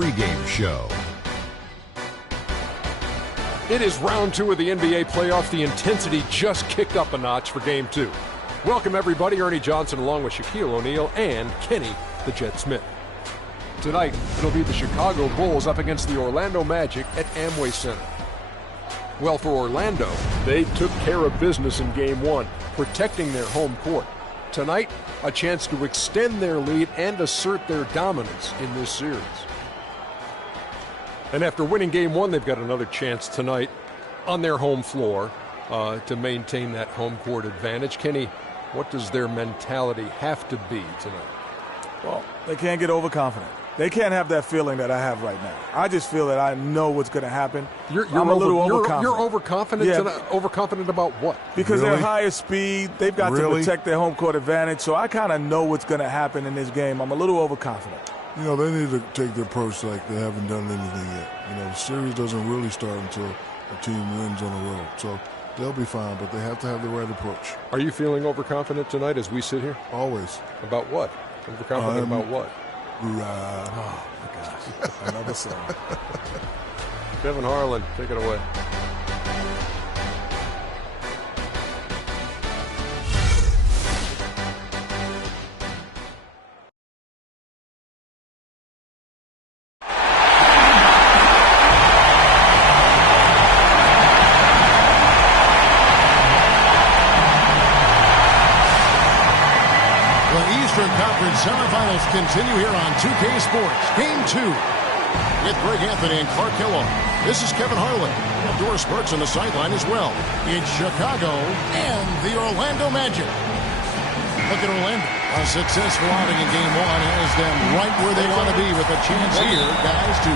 pregame show. It is round 2 of the NBA playoffs. The intensity just kicked up a notch for Game 2. Welcome, everybody. Ernie Johnson along with Shaquille O'Neal and Kenny the Jet Smith. Tonight, it'll be the Chicago Bulls up against the Orlando Magic at Amway Center. Well, for Orlando, they took care of business in Game 1, protecting their home court. Tonight, a chance to extend their lead and assert their dominance in this series. And after winning Game 1, they've got another chance tonight on their home floor to maintain that home court advantage. Kenny, what does their mentality have to be tonight? Well, they can't get overconfident. They can't have that feeling that I have right now. I just feel that I know what's going to happen. I'm a little overconfident. You're overconfident? Yeah. Overconfident about what? Because they're higher speed. They've got to protect their home court advantage. So I kind of know what's going to happen in this game. I'm a little overconfident. You know, they need to take the approach like they haven't done anything yet. You know, the series doesn't really start until a team wins on the road. So they'll be fine, but they have to have the right approach. Are you feeling overconfident tonight as we sit here? Always. About what? Overconfident about what? Oh, my gosh. Another song. Kevin Harlan, take it away. Semifinals continue here on 2K Sports. Game 2 with Greg Anthony and Clark Kellogg. This is Kevin Harlan. Doris Burks on the sideline as well. It's Chicago and the Orlando Magic. Look at Orlando. A successful outing in Game 1 has them right where they want to be with a chance here, guys, to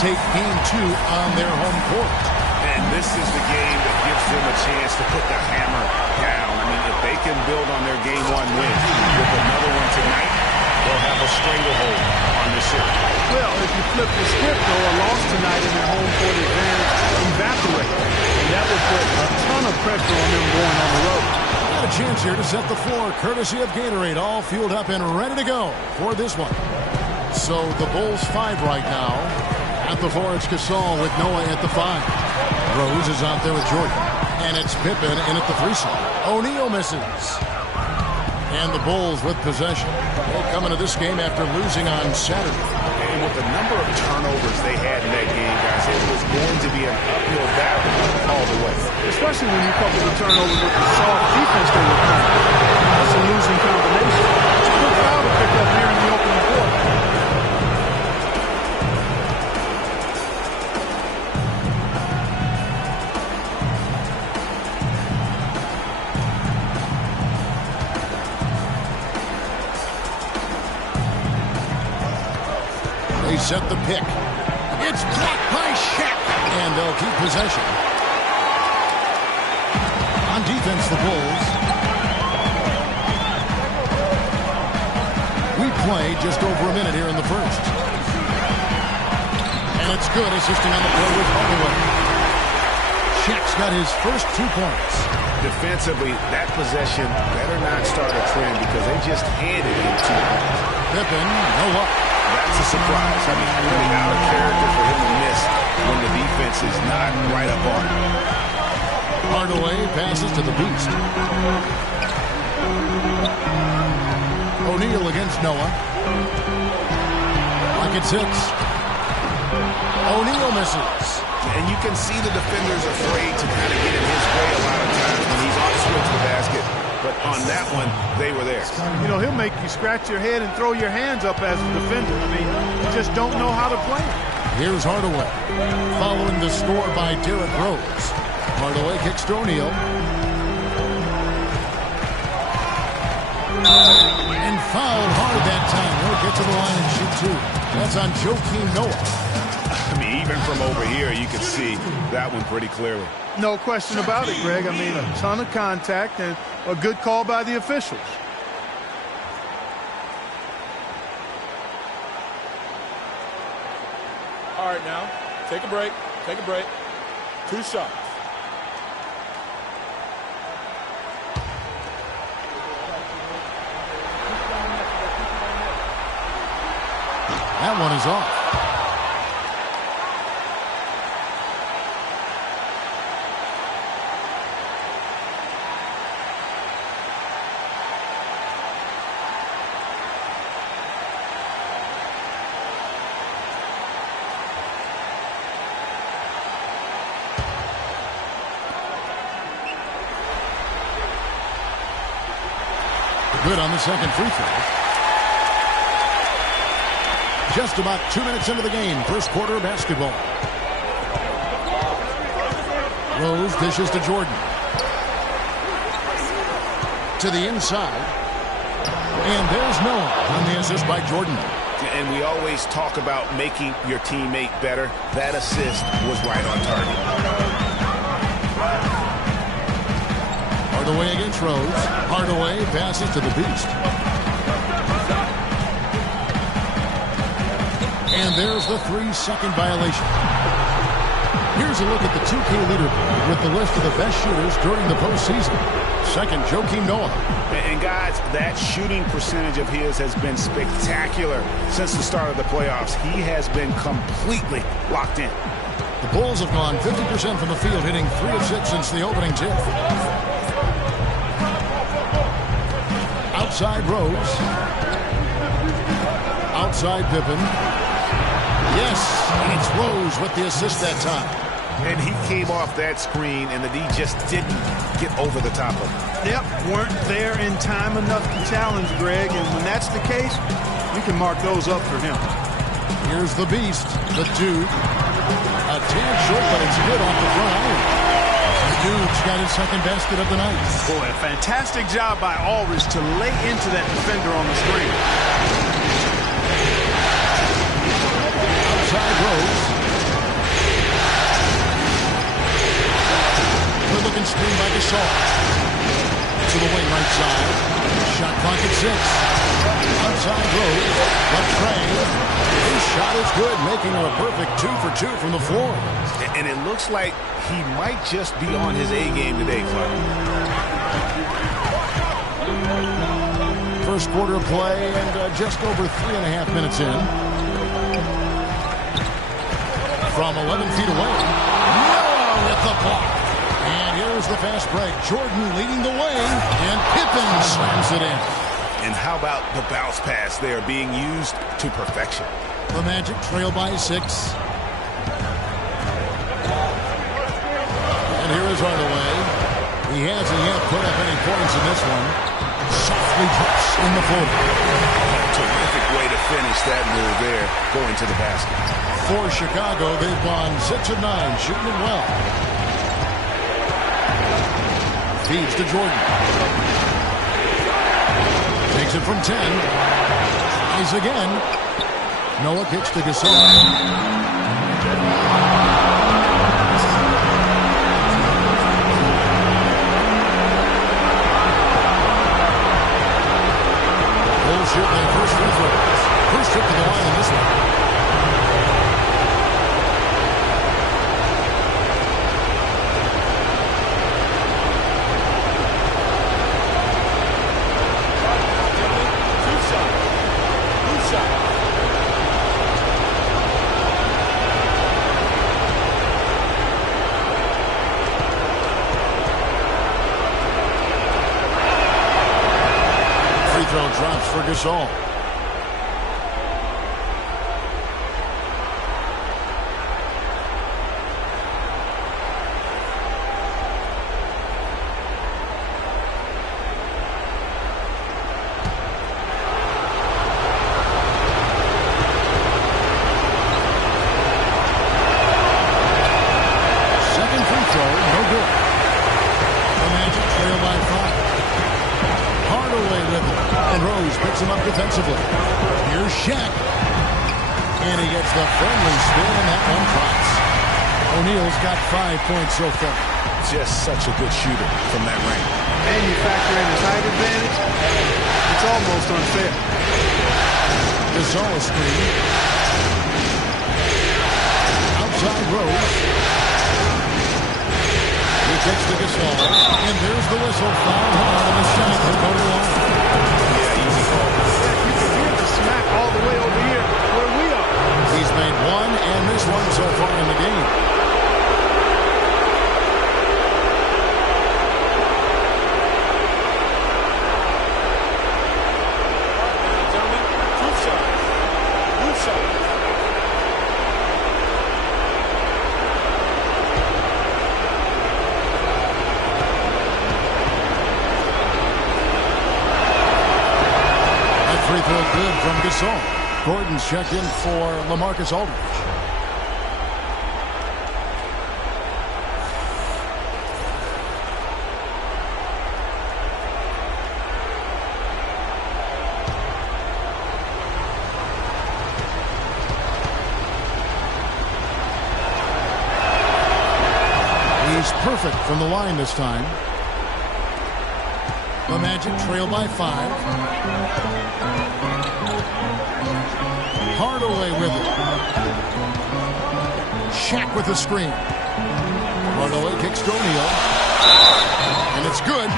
take Game 2 on their home court. And this is the game that gives them a chance to put the hammer down. I mean, if they can build on their Game 1 win with another one tonight, they'll have a stranglehold on this series. Well, if you flip the script, though, a loss tonight in their home court advantage evaporates. And that will put a ton of pressure on them going on the road. Got a chance here to set the floor, courtesy of Gatorade, all fueled up and ready to go for this one. So the Bulls 5 right now. At the 4, it's Gasol with Noah at the 5. Rose is out there with Jordan. And it's Pippen in at the 3 slot. O'Neal misses. And the Bulls with possession. They come into this game after losing on Saturday. And with the number of turnovers they had in that game, guys, it was going to be an uphill battle all the way. Especially when you couple the turnovers with the soft defense they were playing. That's a losing combination. It's a good foul to pick up here in the opening quarter. They set the pick. It's blocked by Shaq. And they'll keep possession. On defense, the Bulls. We play just over a minute here in the first. And it's good, assisting on the play with Hardaway. Shaq's got his first 2 points. Defensively, that possession better not start a trend because they just handed him 2 points. Pippen, no luck. That's a surprise. I mean, really out of character for him to miss when the defense is not right up on him. Hardaway passes to the beast. O'Neal against Noah. Pocket 6. O'Neal misses. And you can see the defenders afraid to kind of get in his way a lot of times when he's off switch the basket. But on that one, they were there. You know, he'll make you scratch your head and throw your hands up as a defender. I mean, you just don't know how to play it. Here's Hardaway. Following the score by Derrick Rose. Hardaway kicks to O'Neal. And fouled hard that time. He'll get to the line and shoot 2. That's on Joakim Noah. I mean, even from over here, you can see that one pretty clearly. No question about it, Greg. I mean, a ton of contact and a good call by the officials. All right, now, take a break. Take a break. 2 shots. That one is off. Good on the second free throw. Just about 2 minutes into the game. First quarter of basketball. Rose dishes to Jordan. To the inside. And there's Noah on the assist by Jordan. And we always talk about making your teammate better. That assist was right on target. Hardaway against Rose. Hardaway passes to the Beast. And there's the 3-second violation. Here's a look at the 2K leaderboard with the list of the best shooters during the postseason. Second, Joakim Noah. And guys, that shooting percentage of his has been spectacular since the start of the playoffs. He has been completely locked in. The Bulls have gone 50% from the field, hitting 3 of 6 since the opening tip. Outside Rose. Outside Pippen. Yes, and it's Rose with the assist that time. And he came off that screen, and the D just didn't get over the top of it. Yep, weren't there in time enough to challenge Greg, and when that's the case, you can mark those up for him. Here's the Beast, the Dude. A tad short, but it's good off the front. The Dude's got his second basket of the night. Boy, a fantastic job by Aldridge to lay into that defender on the screen. Outside Rose. Good-looking screen by Gasol. To the wing right side. Shot clock at 6. Outside Rose. Trey. His shot is good, making it a perfect 2 for 2 from the floor. And it looks like he might just be on his A game today, Clark. First quarter of play and just over 3.5 minutes in. From 11 feet away. Noah with the block. And here's the fast break. Jordan leading the way, and Pippen slams it in. And how about the bounce pass there being used to perfection? The Magic trail by 6. And here is Hardaway. He hasn't yet put up any points in this one. Softly drops in the floater. Terrific way to finish that move there, going to the basket. For Chicago, they've gone 6 of 9, shooting it well. Feeds to Jordan. Takes it from 10. Tries again. Noah kicks to Gasol. Bulls shoot their first free throw. First trip to the line in this one. Drops for Gasol. Second free throw, no good. The Magic trail by 5. Hardaway with it. And Rose picks him up defensively. Here's Shaq. And he gets the friendly spin, and that one drops. O'Neal's got 5 points so far. Just such a good shooter from that range. And you factor in his height advantage, it's almost unfair. Gasol screen. Outside Rose. He kicks to Gasol. And there's the whistle. Foul hard, and the shot will go to the line. You can hear the smack all the way over here where we are. He's made one and missed one so far in the game. Gasol. Gordon's checked in for LaMarcus Aldridge. He's perfect from the line this time. The Magic trail by 5. Hardaway with it. Shaq with the screen. Hardaway kicks to O'Neal. And it's good.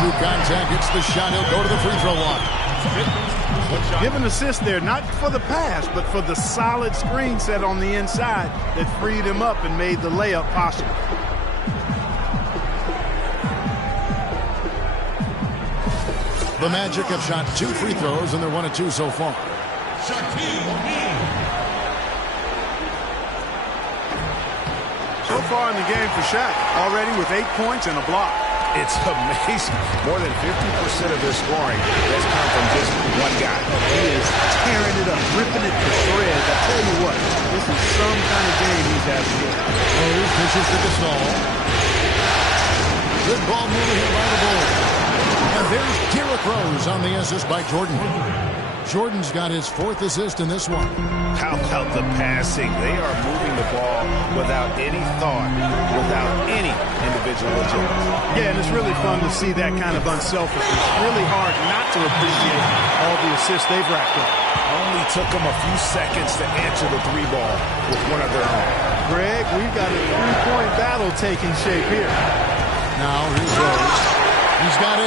Through contact, hits the shot. He'll go to the free throw line. Give an assist there, not for the pass, but for the solid screen set on the inside that freed him up and made the layup possible. The Magic have shot 2 free throws, and they're 1 of 2 so far. So far in the game for Shaq, already with 8 points and a block. It's amazing. More than 50% of their scoring has come from just one guy. He is tearing it up, ripping it to shreds. I tell you what, this is some kind of game he's having here. Rose pitches to Gasol. Good ball movement here by the Bulls. And there's Derrick Rose on the assist by Jordan. Jordan's got his 4th assist in this one. How about the passing? They are moving the ball without any thought, without any individual agility. Yeah, and it's really fun to see that kind of unselfishness. Really hard not to appreciate all the assists they've racked up. Only took them a few seconds to answer the 3 ball with one of their own. Greg, we've got a 3-point battle taking shape here. Now here's Rose. He's got 8.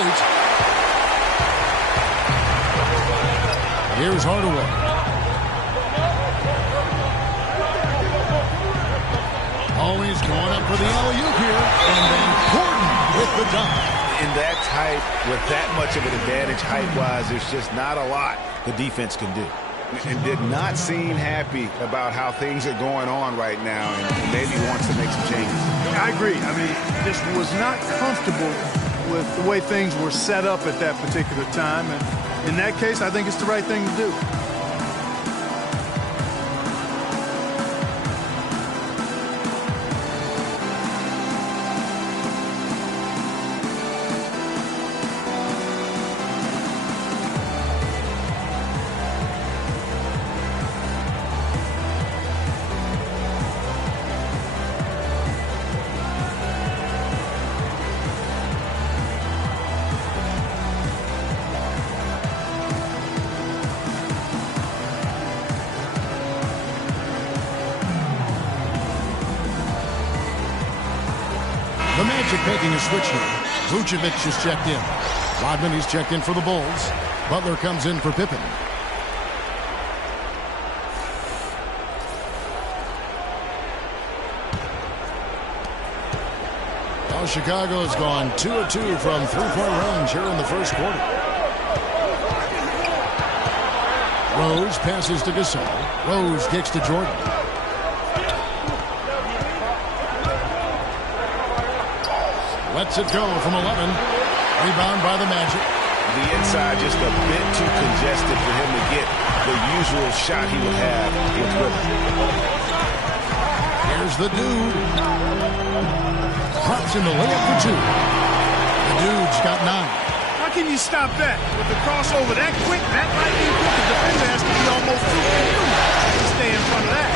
Here's Hardaway. Always going up for the alley-oop here. And then Gordon with the dunk. In that type, with that much of an advantage height-wise, there's just not a lot the defense can do. And did not seem happy about how things are going on right now and maybe wants to make some changes. I agree. I mean, this was not comfortable with the way things were set up at that particular time. And in that case, I think it's the right thing to do. The Magic making a switch here. Vucevic is checked in. Rodman, he's checked in for the Bulls. Butler comes in for Pippen. Well, Chicago has gone 2 of 2 from 3-point range here in the first quarter. Rose passes to Gasol. Rose kicks to Jordan. Lets it go from 11. Rebound by the Magic. The inside just a bit too congested for him to get the usual shot he would have with Ripper. Here's the dude. Pops in the layup for 2. The dude's got 9. How can you stop that? With the crossover that quick, that lightning quick, the defender has to be almost 2 feet to stay in front of that.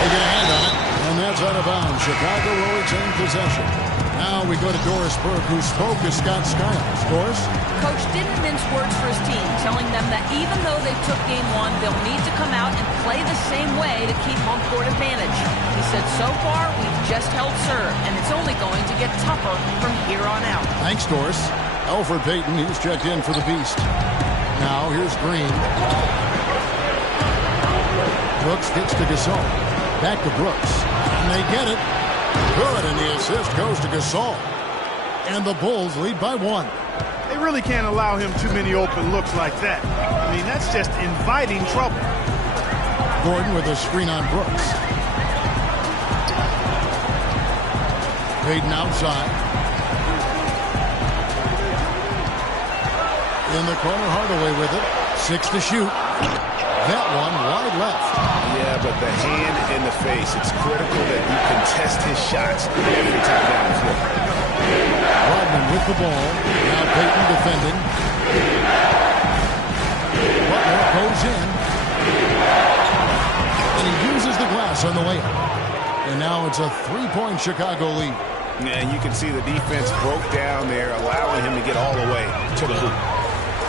They get a hand on it, and that's out of bounds. Chicago will retain possession. Now we go to Doris Burke, who spoke to Scott Skiles. Doris? Coach didn't mince words for his team, telling them that even though they took game 1, they'll need to come out and play the same way to keep home court advantage. He said, so far, we've just held serve, and it's only going to get tougher from here on out. Thanks, Doris. Alfred Payton, he's checked in for the Beast. Now here's Green. Brooks kicks to Gasol. Back to Brooks. And they get it. Good, and the assist goes to Gasol. And the Bulls lead by 1. They really can't allow him too many open looks like that. I mean, that's just inviting trouble. Gordon with a screen on Brooks. Payton outside. In the corner, Hardaway with it. 6 to shoot. That one wide left. Yeah, but the hand in the face, it's critical that you contest his shots every time down the floor. Rodman with the ball. Now Payton defending. Butler goes in. And he uses the glass on the layup. And now it's a three-point Chicago lead. And you can see the defense broke down there, allowing him to get all the way to the hoop.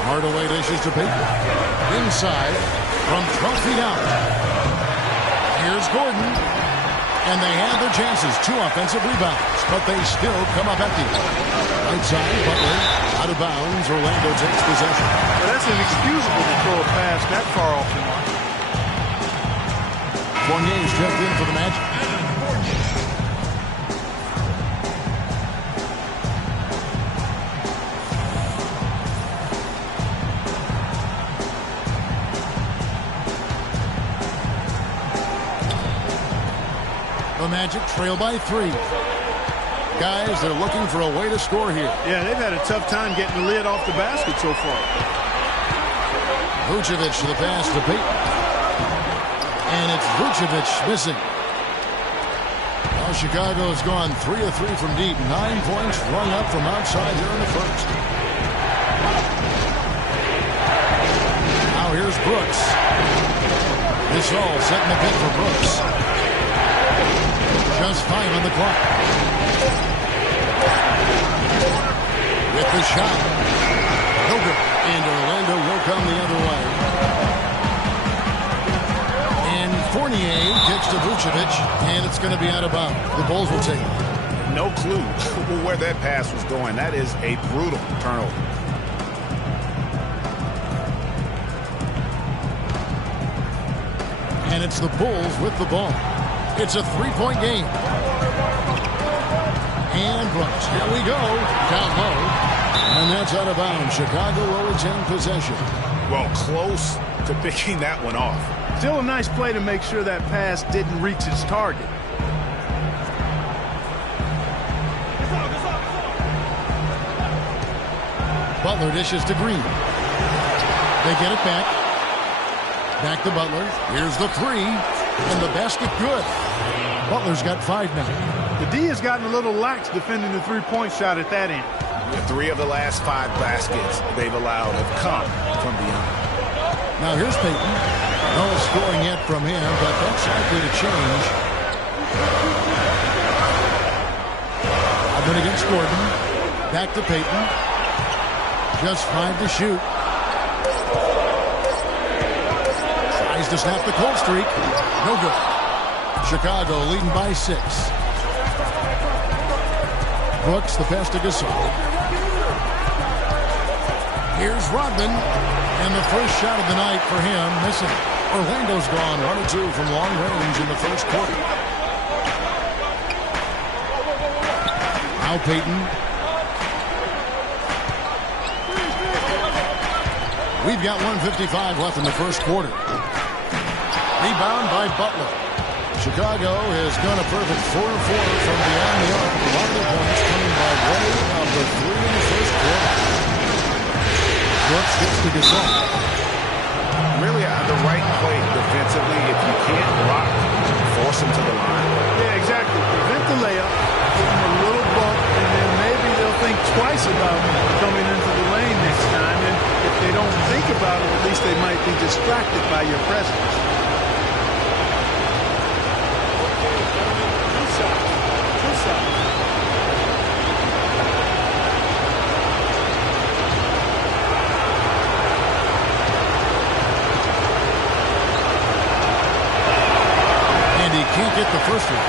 Hardaway dishes to Payton. Inside from 12 feet out. Here's Gordon. And they have their chances. 2 offensive rebounds, but they still come up empty. Right side, Butler out of bounds. Orlando takes possession. Well, that's inexcusable to throw a pass that far off the mark. Fournier's checked in for the Magic. The Magic trail by 3. Guys, they're looking for a way to score here. Yeah, they've had a tough time getting the lid off the basket so far. Vucevic to the pass to Payton. And it's Vucevic missing. Well, Chicago has gone 3 of 3 from deep. 9 points rung up from outside here in the first. Now here's Brooks. This all setting the pit for Brooks. Just 5 on the clock. With the shot. No good. And Orlando will come the other way. And Fournier gets to Vucevic, and it's going to be out of bounds. The Bulls will take it. No clue where that pass was going. That is a brutal turnover. And it's the Bulls with the ball. It's a 3-point game. And Brooks, here we go. Down low. And that's out of bounds. Chicago will retain possession. Well, close to picking that one off. Still a nice play to make sure that pass didn't reach its target. Butler dishes to Green. They get it back. Back to Butler. Here's the 3. And the basket good. Butler's got 5 now. The D has gotten a little lax defending the three-point shot at that end. 3 of the last 5 baskets they've allowed have come from beyond. Now here's Payton. No scoring yet from him, but that's likely to change. Then against Gordon. Back to Payton. Just 5 to shoot. Tries to snap the cold streak. No good. Chicago leading by 6. Brooks, the pass to Gasol. Here's Rodman. And the first shot of the night for him, missing. Orlando's gone 1 of 2 from long range in the first quarter. Now Payton. We've got 1:55 left in the first quarter. Rebound by Butler. Chicago has gone a perfect 4 of 4 from beyond the arc. A lot of their points coming by way of the 3 in the first quarter. Brooks gets to Gasol. Really the right play defensively. If you can't block, force him to the line. Yeah, exactly. Prevent the layup, give him a little bump, and then maybe they'll think twice about coming into the lane next time. And if they don't think about it, at least they might be distracted by your presence. Can't get the first one.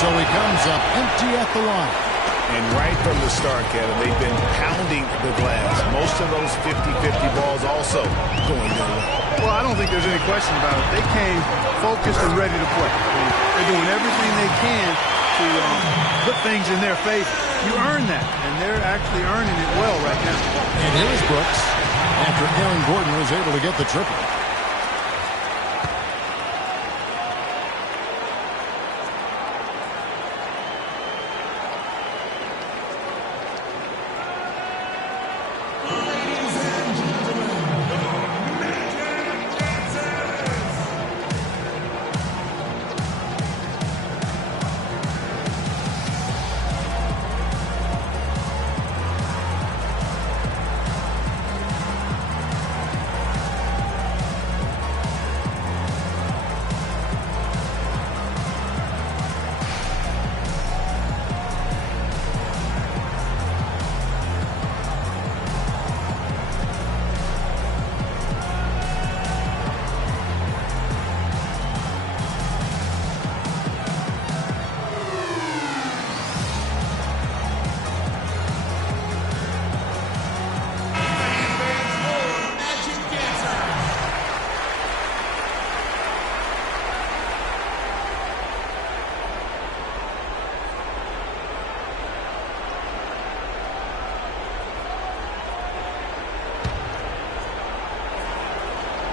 So he comes up empty at the line. And right from the start, Kevin, they've been pounding the glass. Most of those 50-50 balls also going their way. Well, I don't think there's any question about it. They came focused and ready to play. They're doing everything they can to to put things in their favor. You earn that, and they're actually earning it well right now. And here's Brooks after Aaron Gordon was able to get the triple.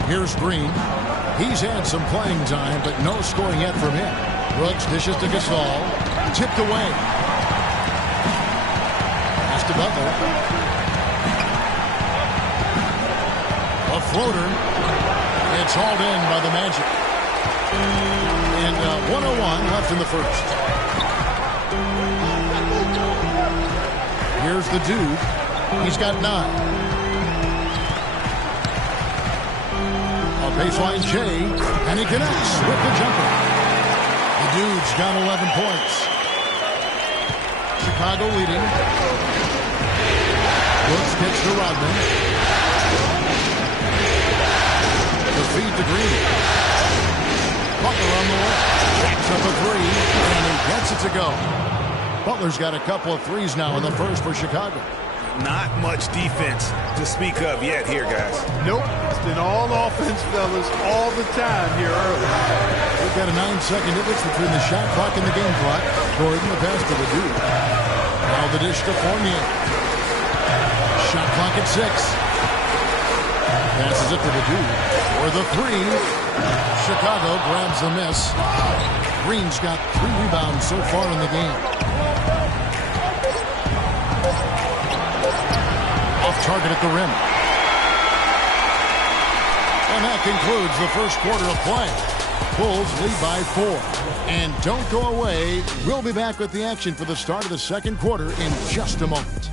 Here's Green. He's had some playing time, but no scoring yet from him. Brooks dishes to Gasol. Tipped away. Pass to Butler. A floater. It's hauled in by the Magic. And 1:01 left in the first. Here's the dude. He's got 9. Baseline J, and he connects with the jumper. The dude's got 11 points. Chicago leading. Brooks gets to Rodman. The feed to Green. Butler on the way. Jacks up a 3, and he gets it to go. Butler's got a couple of threes now in the first for Chicago. Not much defense to speak of yet here, guys. Nope. It's been all offense, fellas, all the time here early. We've got a 9-second difference between the shot clock and the game clock. Gordon, the pass to the dude. Now the dish to Fournier. Shot clock at 6. Passes it to the dude. For the 3. Chicago grabs the miss. Green's got 3 rebounds so far in the game. Target at the rim. And that concludes the first quarter of play. Bulls lead by 4. And don't go away. We'll be back with the action for the start of the second quarter in just a moment.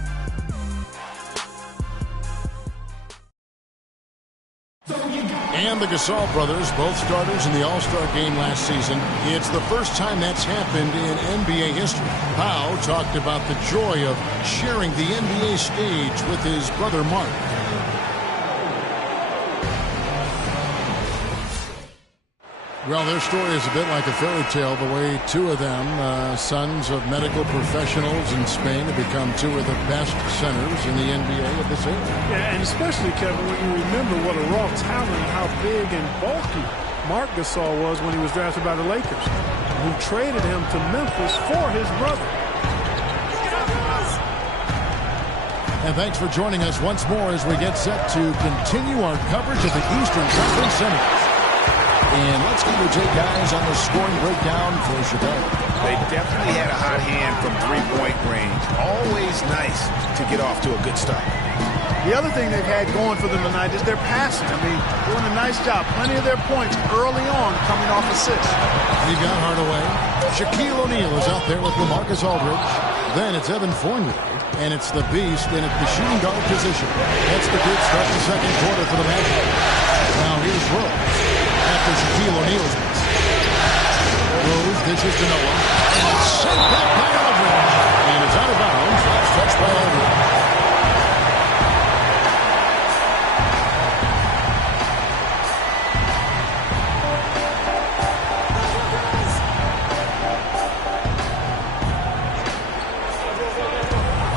And the Gasol brothers, both starters in the All-Star game last season. It's the first time that's happened in NBA history. Pau talked about the joy of sharing the NBA stage with his brother Mark. Well, their story is a bit like a fairy tale, the way 2 of them, sons of medical professionals in Spain, have become 2 of the best centers in the NBA of this age. Yeah, and especially, Kevin, when you remember what a raw talent and how big and bulky Marc Gasol was when he was drafted by the Lakers, who traded him to Memphis for his brother. And thanks for joining us once more as we get set to continue our coverage of the Eastern Conference Semis. And let's give you take guys on the scoring breakdown for Chicago. They definitely had a hot hand from three-point range. Always nice to get off to a good start. The other thing they've had going for them tonight is their passing. I mean, doing a nice job. Plenty of their points early on coming off assists. We've got Hardaway. Shaquille O'Neal is out there with LaMarcus Aldridge. Then it's Evan Fournier. And it's the Beast in the shooting guard position. That's the good start in the second quarter for the Magic. Now here's Rose. After Shaquille O'Neal's miss. Rose dishes to Noah. And it's sent back by Aldridge. And it's out of bounds. Last touch by Aldridge.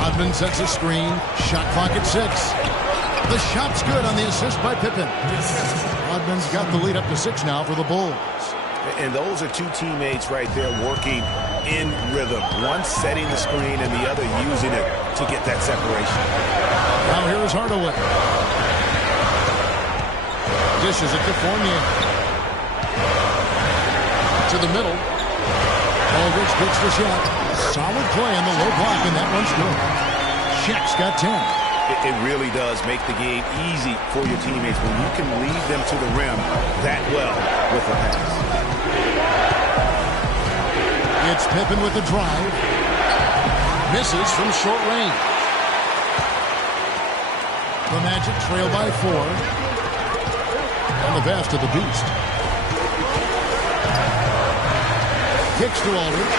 Rodman sets a screen. Shot clock at 6. The shot's good on the assist by Pippen. Rodman's got the lead up to 6 now for the Bulls. And those are 2 teammates right there working in rhythm. One setting the screen and the other using it to get that separation. Now here is Hardaway. Dishes it to Fournier. To the middle. Aldridge gets the shot. Solid play in the low block, and that one's good. Shaq's got 10. It really does make the game easy for your teammates when you can lead them to the rim that well with a pass. It's Pippen with the drive. Misses from short range. The Magic trail by 4. And the pass to the Beast. Kicks to Aldridge.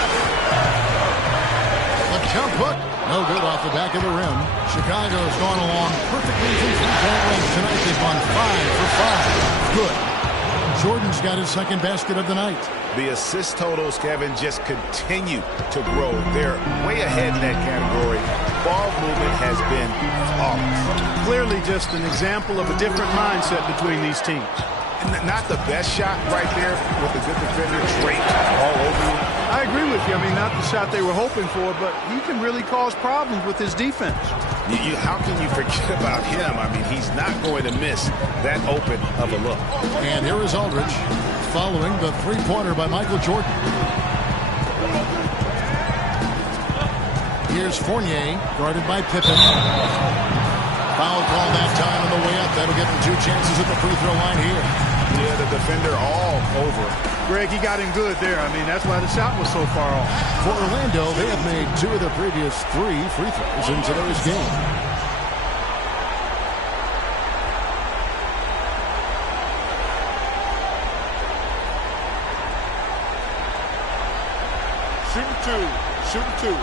A jump hook. No good off the back of the rim. Chicago's gone along perfectly from three-point range tonight. They've gone 5 for 5. Good. Jordan's got his second basket of the night. The assist totals, Kevin, just continue to grow. They're way ahead in that category. Ball movement has been flawless. Clearly just an example of a different mindset between these teams. Not the best shot right there with a good defender draped all over you. I agree with you. I mean, not the shot they were hoping for, but he can really cause problems with his defense. How can you forget about him? I mean, he's not going to miss that open of a look. And here is Aldridge following the three-pointer by Michael Jordan. Here's Fournier, guarded by Pippen. Foul call that time on the way up. That'll get them 2 chances at the free throw line here. Yeah, the defender all over. Greg, he got him good there. I mean, that's why the shot was so far off. For Orlando, they have made 2 of the previous 3 free throws in today's game. Shooting 2.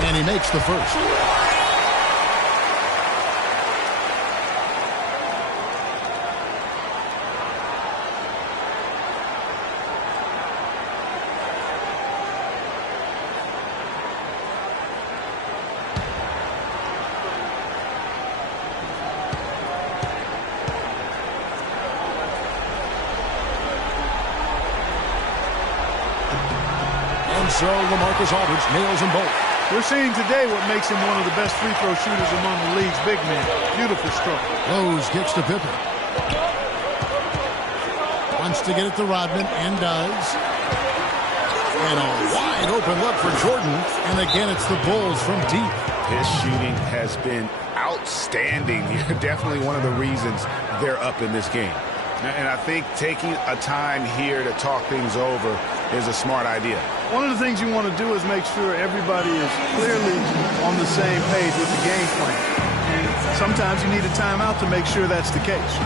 And he makes the first. And so LaMarcus Aldridge nails them both. We're seeing today what makes him one of the best free throw shooters among the league's big men. Beautiful stroke. Rose kicks to Pippen. Wants to get it to Rodman and does. And a wide open look for Jordan. And again, it's the Bulls from deep. His shooting has been outstanding. Definitely one of the reasons they're up in this game. And I think taking a time here to talk things over is a smart idea. One of the things you want to do is make sure everybody is clearly on the same page with the game plan. And sometimes you need a timeout to make sure that's the case.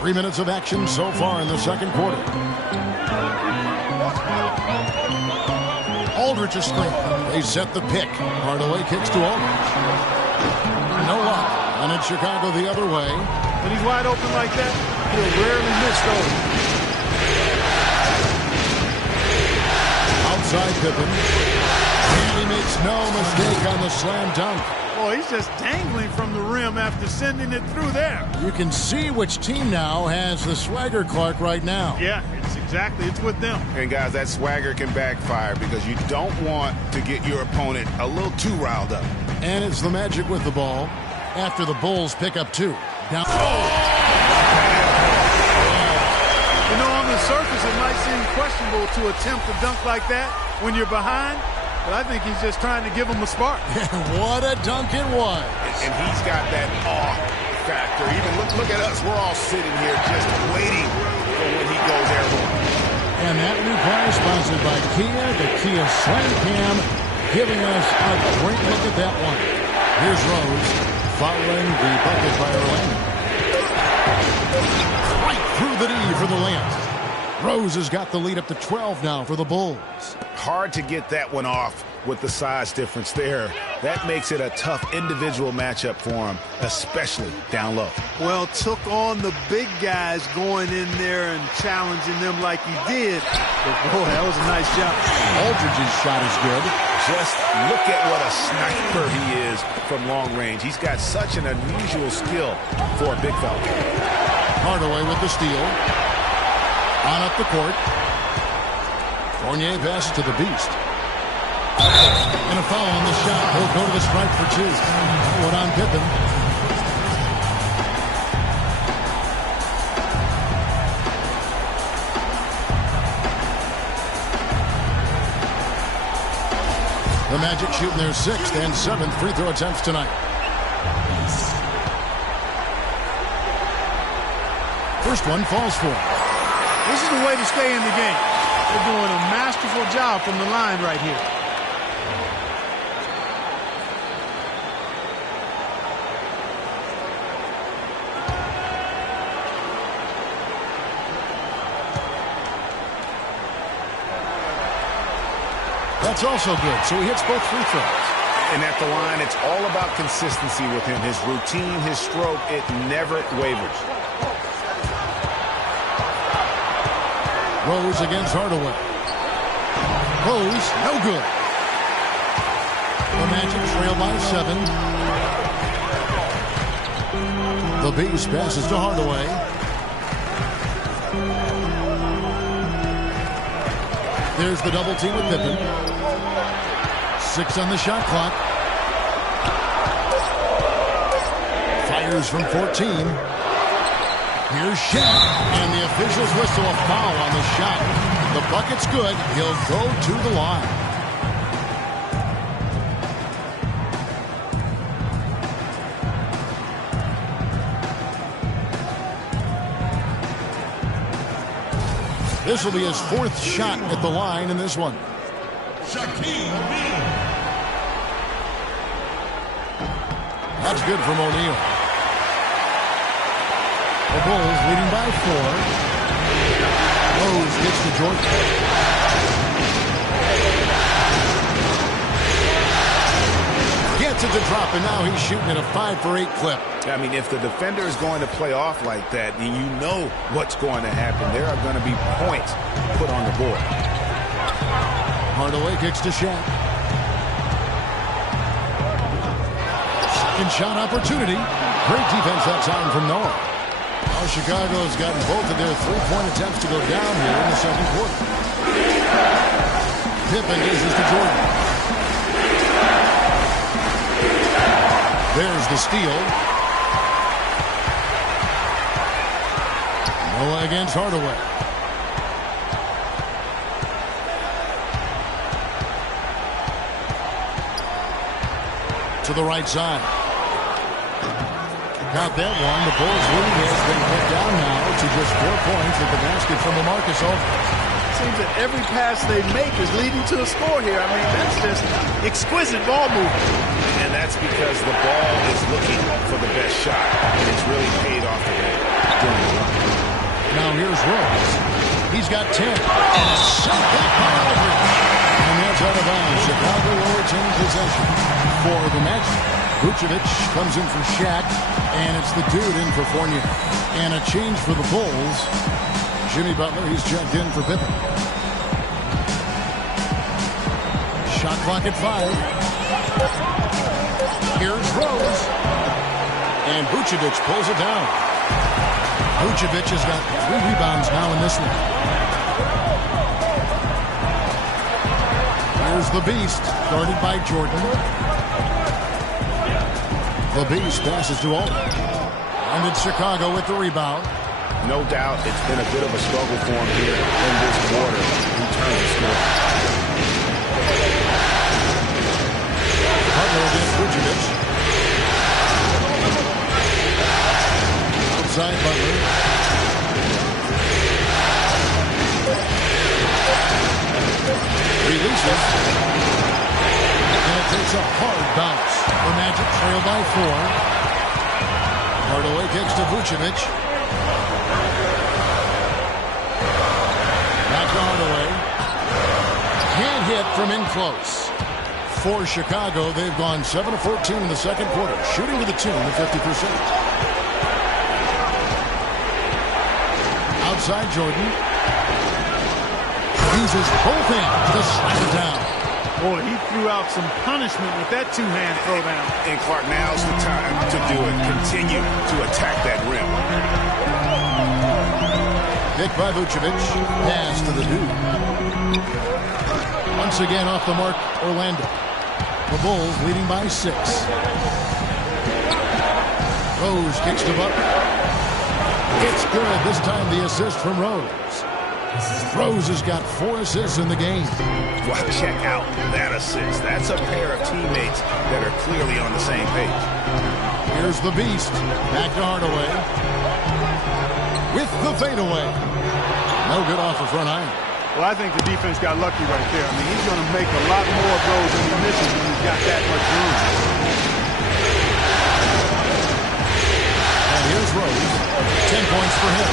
Three minutes of action so far in the second quarter. Aldridge is screen. They set the pick. Hardaway kicks to Aldridge. No luck. And it's Chicago the other way. When he's wide open like that, he'll rarely miss those. Outside Pippen. And he makes no mistake on the slam dunk. Oh, he's just dangling from the rim after sending it through there. You can see which team now has the swagger Clark right now. Yeah, it's with them. And guys, that swagger can backfire because you don't want to get your opponent a little too riled up. And it's the Magic with the ball after the Bulls pick up 2. Down. Oh! the surface, it might seem questionable to attempt to dunk like that when you're behind, but I think he's just trying to give him a spark. What a dunk it was. And he's got that awe factor. Even look at us. We're all sitting here just waiting for when he goes airborne. And that replay is sponsored by Kia, the Kia Slam Cam, giving us a great look at that one. Here's Rose following the bucket by Orlando. Right through the D for the layup. Rose has got the lead up to 12 now for the Bulls. Hard to get that one off with the size difference there. That makes it a tough individual matchup for him, especially down low. Well, took on the big guys going in there and challenging them like he did. But, boy, that was a nice job. Aldridge's shot is good. Just look at what a sniper he is from long range. He's got such an unusual skill for a big fella. Hardaway with the steal. On up the court. Fournier passes to the Beast. And a foul on the shot. He'll go to the strike for two. One on Pippen. The Magic shooting their 6th and 7th free throw attempts tonight. First one falls for him. This is the way to stay in the game. They're doing a masterful job from the line right here. That's also good, so he hits both free throws. And at the line, it's all about consistency with him. His routine, his stroke, it never wavers. Rose against Hardaway. Rose, no good. The Magic trail by 7. The Beast passes to Hardaway. There's the double team with Pippen. 6 on the shot clock. Fires from 14. Here's Shaq, and the officials whistle a foul on the shot. The bucket's good. He'll go to the line. This will be his 4th shot at the line in this one. That's good from O'Neal. The Bulls leading by 4. Rose gets to Jordan. Gets it to drop, and now he's shooting at a 5 for 8 clip. I mean, if the defender is going to play off like that, then you know what's going to happen. There are going to be points put on the board. Hardaway kicks to Shaq. Second shot opportunity. Great defense that time from Noah. Now Chicago's gotten both of their three-point attempts to go down here in the second quarter. Pippen dishes to Jordan. There's the steal. Noah against Hardaway. To the right side. Got that one. The Bulls lead has been cut down now to just 4 points at the basket from LaMarcus Aldridge. Seems that every pass they make is leading to a score here. I mean, that's just exquisite ball movement. And that's because the ball is looking for the best shot. And it's really paid off today during the run. Now here's Rose. He's got 10. And a shot back by Aldridge. And that's out of bounds. Chicago will retain possession for the Magic. Vucevic comes in for Shaq, and it's the dude in for Fournier. And a change for the Bulls. Jimmy Butler, he's checked in for Pippen. Shot clock at 5. Here's Rose. And Vucevic pulls it down. Vucevic has got 3 rebounds now in this one. Here's the Beast, guarded by Jordan. The Beast passes to Aldridge. And it's Chicago with the rebound. No doubt it's been a bit of a struggle for him here in this quarter. He turns the score. Butler against Vucevic. Outside Butler. Releases. And it takes a hard bounce. The Magic trail by 4. Hardaway kicks to Vucevic. Back to Hardaway. Can't hit from in close. For Chicago, they've gone 7 of 14 in the second quarter, shooting to the tune of 50%. Outside Jordan. Uses both hands to slam it down. Boy, he threw out some punishment with that two-hand throwdown. And Clark, now's the time to do it. Continue to attack that rim. Pick by Vucevic. Pass to the dude. Once again off the mark, Orlando. The Bulls leading by 6. Rose kicks to Butler. It's good. This time the assist from Rose. Rose has got 4 assists in the game. Well, check out that assist. That's a pair of teammates that are clearly on the same page. Here's the Beast. Back to Hardaway. With the fadeaway. No good off the front iron. Well, I think the defense got lucky right there. I mean, he's going to make a lot more of those when he misses when he's got that much room. And here's Rose. 10 points for him.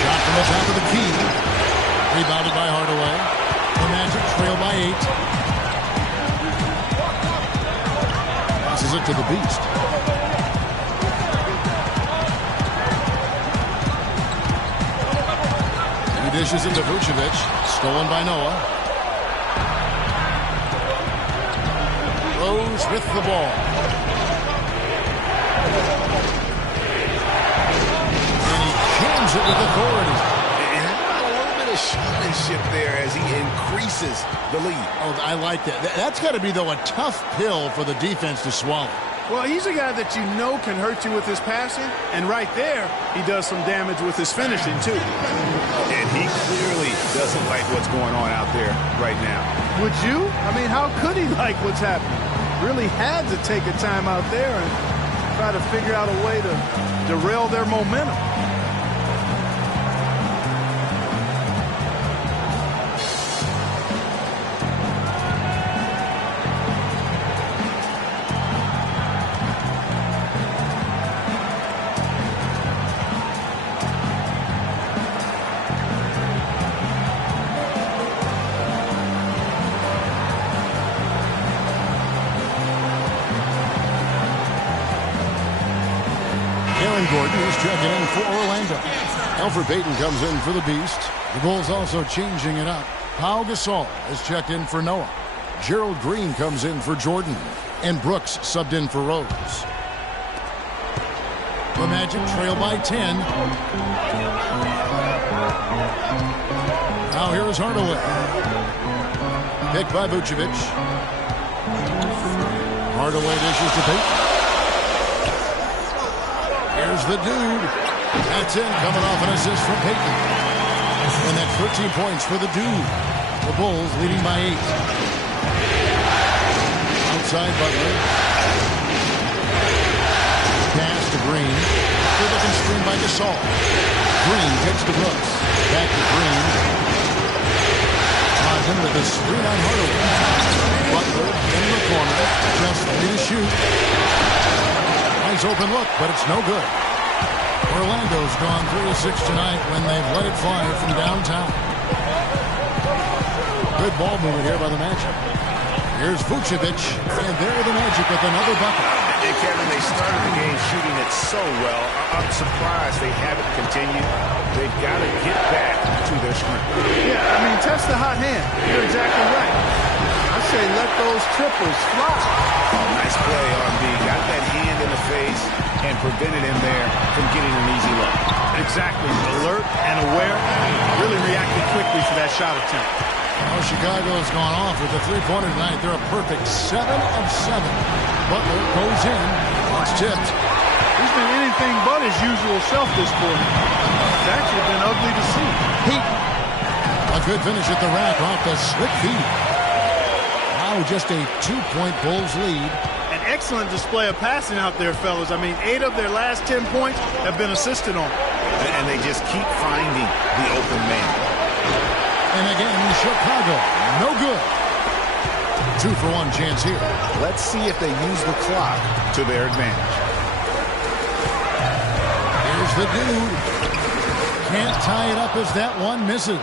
Shot from the top of the key. Rebounded by Hardaway. The Magic trail by 8. Passes it to the Beast. He dishes it to Vucevic. Stolen by Noah. Rose with the ball. And he jams it with authority. Showmanship there as he increases the lead. Oh, I like that. That's got to be, though, a tough pill for the defense to swallow. Well, he's a guy that you know can hurt you with his passing, and right there, he does some damage with his finishing, too. And he clearly doesn't like what's going on out there right now. Would you? I mean, how could he like what's happening? Really had to take a time out there and try to figure out a way to derail their momentum. Gordon is checking in for Orlando. Elfrid Payton comes in for the Beast. The Bulls also changing it up. Pau Gasol has checked in for Noah. Gerald Green comes in for Jordan. And Brooks subbed in for Rose. The Magic trail by 10. Now here is Hardaway. Picked by Vucevic. Hardaway dishes to Payton. Here's the dude. That's in, coming off an assist from Payton. And that's 13 points for the dude. The Bulls leading by 8. Outside Butler. Pass to Green. Good looking screen by Gasol. Green kicks to Brooks. Back to Green. In with the screen on Hardaway. Butler in the corner. Just 3 to shoot. Nice open look, but it's no good. Orlando's gone 3 of 6 tonight when they've let it fly from downtown. Good ball movement here by the Magic. Here's Vucevic, and there the Magic with another bucket. And Kevin, they started the game shooting it so well. I'm surprised they haven't continued. They've got to get back to their strength. Yeah, I mean, test the hot hand. You're exactly right. I say let those triples fly. Nice play, R&B. Got that hand in the face and prevented him there from getting an easy look. Exactly. Alert and aware. Really reacted quickly to that shot attempt. Well, Chicago's gone off with a three-pointer tonight. They're a perfect 7 of 7. Butler goes in. It's tipped. He's been anything but his usual self this quarter. It's actually been ugly to see. Heat. A good finish at the rack off the slick feed. Now just a 2-point Bulls lead. An excellent display of passing out there, fellas. I mean, 8 of their last 10 points have been assisted on. And they just keep finding the open man. And again, Chicago, no good. 2-for-1 chance here. Let's see if they use the clock to their advantage. Here's the dude. Can't tie it up as that one misses.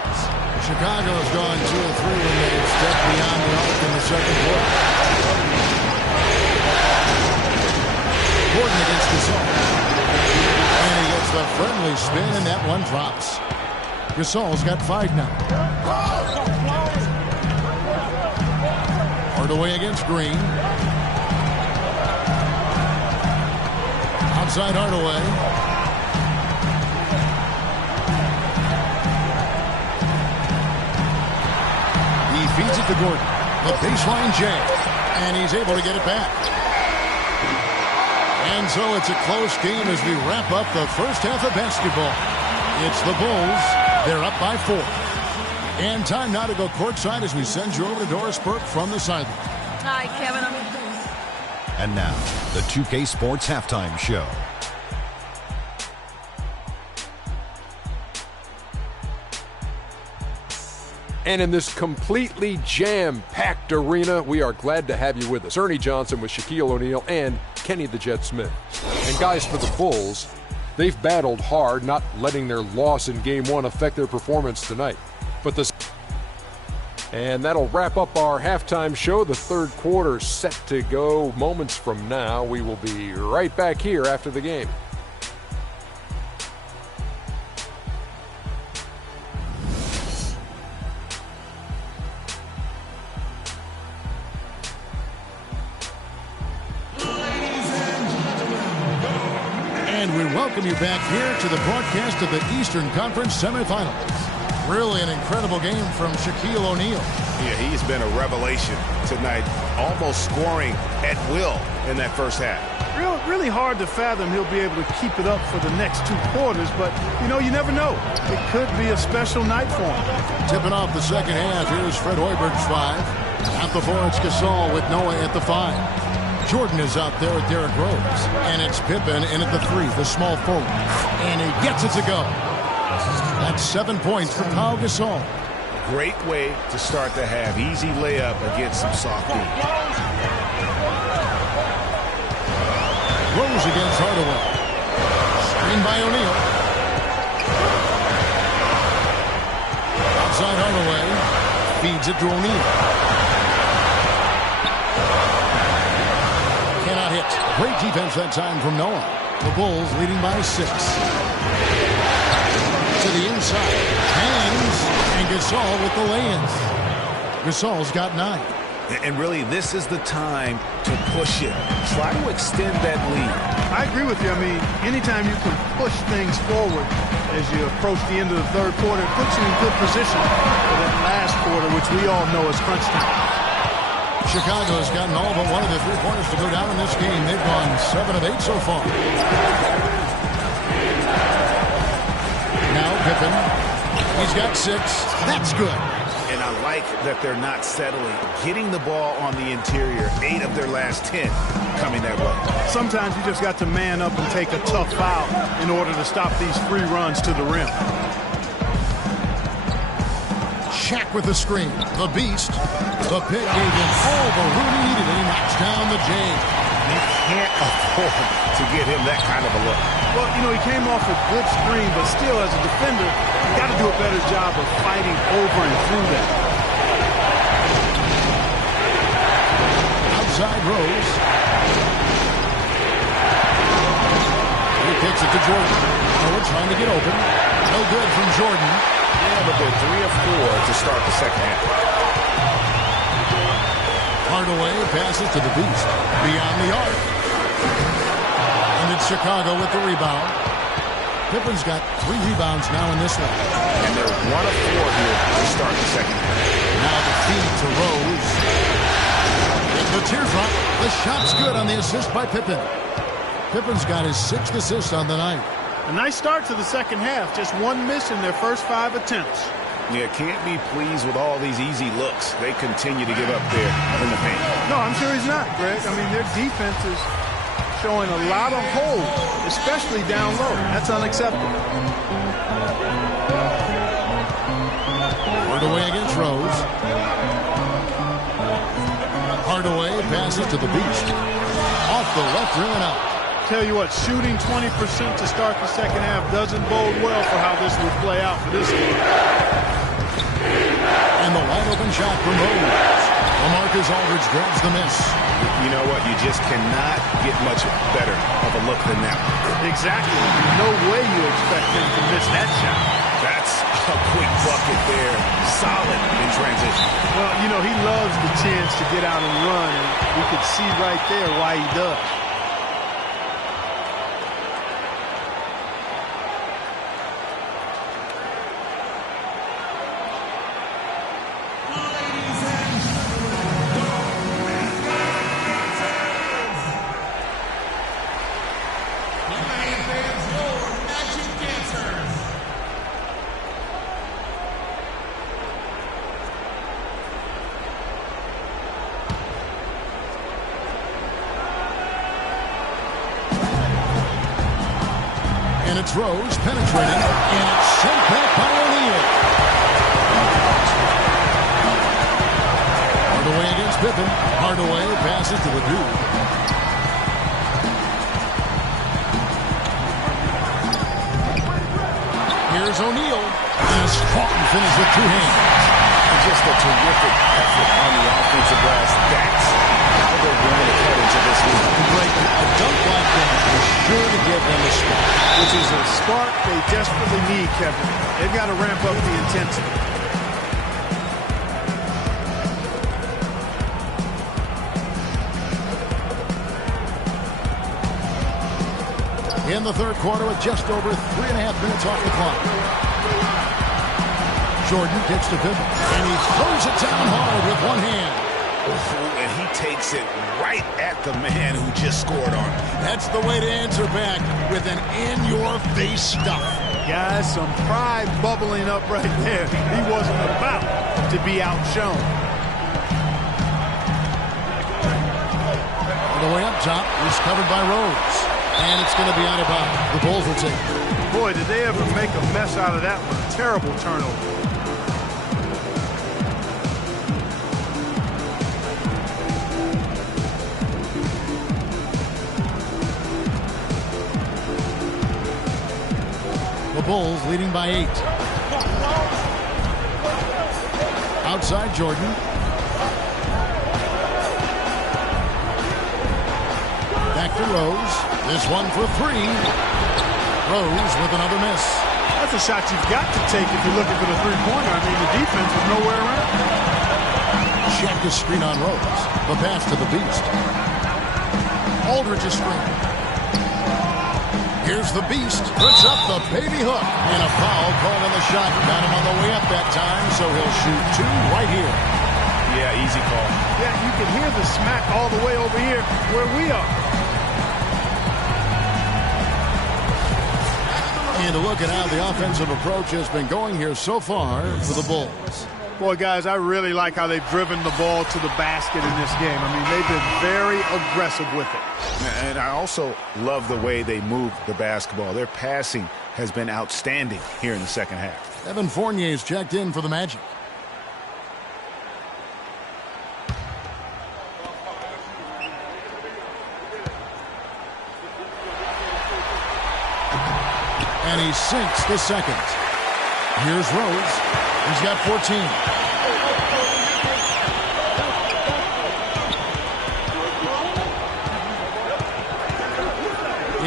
Chicago's gone 2 of 3 when they step beyond the arc in the second quarter. Gordon against Gasol. And he gets the friendly spin, and that one drops. Gasol's got 5 now. Hardaway against Green. Outside Hardaway. He feeds it to Gordon. The baseline J. And he's able to get it back. And so it's a close game as we wrap up the first half of basketball. It's the Bulls. They're up by 4. And time now to go courtside as we send you over to Doris Burke from the sideline. Hi, Kevin. And now, the 2K Sports Halftime Show. And in this completely jam-packed arena, we are glad to have you with us. Ernie Johnson with Shaquille O'Neal and Kenny the Jet Smith. And guys, for the Bulls, they've battled hard, not letting their loss in Game 1 affect their performance tonight. And that'll wrap up our halftime show. The third quarter set to go moments from now. We will be right back here after the game. And we welcome you back here to the broadcast of the Eastern Conference semifinals. Really an incredible game from Shaquille O'Neal. Yeah, he's been a revelation tonight, almost scoring at will in that first half. Really hard to fathom he'll be able to keep it up for the next 2 quarters, but, you never know. It could be a special night for him. Tipping off the second half, here's Fred Hoiberg's 5. At the 4, it's Gasol with Noah at the 5. Jordan is out there with Derrick Rose. And it's Pippen in at the 3, the small forward. And he gets it to go. That's 7 points for Pau Gasol. Great way to start the half. Easy layup against some soft D. Rose against Hardaway. Screen by O'Neal. Outside Hardaway. Feeds it to O'Neal. Cannot hit. Great defense that time from Noah. The Bulls leading by 6. To the inside. Hangs. And Gasol with the lay-ins. Gasol's got 9. And really, this is the time to push it. Try to extend that lead. I agree with you. I mean, anytime you can push things forward as you approach the end of the third quarter, it puts you in good position for that last quarter, which we all know is crunch time. Chicago's gotten all but one of the 3-pointers to go down in this game. They've gone 7 of 8 so far. Now Pippen. He's got 6. That's good. And I like that they're not settling. Getting the ball on the interior, 8 of their last 10 coming that way. Sometimes you just got to man up and take a tough foul in order to stop these free runs to the rim. Shaq with the screen. The beast. The pick gave him all the room he needed, and he knocks down the J. You can't afford to get him that kind of a look. Well, he came off a good screen, but still, as a defender, you got to do a better job of fighting over and through that. Outside Rose. He kicks it to Jordan. Howard trying to get open. No good from Jordan. Yeah, but they're 3 of 4 to start the second half. Hardaway passes to the beast. Beyond the arc. And it's Chicago with the rebound. Pippen's got 3 rebounds now in this one. And they're 1 of 4 here to start the second half. Now the feed to Rose. With the teardrop, the shot's good on the assist by Pippen. Pippen's got his 6th assist on the night. A nice start to the second half. Just 1 miss in their first 5 attempts. Yeah, can't be pleased with all these easy looks. They continue to give up there in the paint. No, I'm sure he's not, Greg. I mean, their defense is showing a lot of holes, especially down low. That's unacceptable. Hardaway against Rose. Hardaway passes to the Beast. Off the left rim and out. Tell you what, shooting 20% to start the second half doesn't bode well for how this will play out for this team. And the wide open shot from Rose. LaMarcus Aldridge grabs the miss. You know what? You just cannot get much better of a look than that. Exactly. No way you expect him to miss that shot. That's a quick bucket there. Solid in transition. Well, you know, he loves the chance to get out and run, and you could see right there why he does. And it's Rose penetrating, and it's sent back by O'Neal. Hardaway against Pippen. Hardaway passes to the dude. Here's O'Neal. And a strong finish with 2 hands. Just a terrific effort on the offensive glass. That's how they're going to cut into this league. A dunk like that is sure to give them a spark. Which is a spark they desperately need, Kevin. They've got to ramp up the intensity. In the third quarter with just over 3.5 minutes off the clock. Jordan gets to Pippen, and he throws it down hard with 1 hand. And he takes it right at the man who just scored on him. That's the way to answer back with an in-your-face stuff. Guys, some pride bubbling up right there. He wasn't about to be outshone. The way up top is covered by Rose. And it's going to be out of bounds. The Bulls will take it. Boy, did they ever make a mess out of that one. Terrible turnover. The Bulls leading by 8. Outside Jordan. Back to Rose. This one for 3. Rose with another miss. That's a shot you've got to take if you're looking for the three-pointer. I mean, the defense was nowhere around. Check the screen on Rose. The pass to the Beast. Aldridge is screen. Here's the Beast. Puts up the baby hook. And a foul called on the shot. Got him on the way up that time, so he'll shoot 2 right here. Yeah, easy call. Yeah, you can hear the smack all the way over here where we are. And a look at how the offensive approach has been going here so far for the Bulls. Boy, guys, I really like how they've driven the ball to the basket in this game. I mean, they've been very aggressive with it. And I also love the way they move the basketball. Their passing has been outstanding here in the second half. Evan Fournier's checked in for the Magic. And he sinks the second. Here's Rose. He's got 14.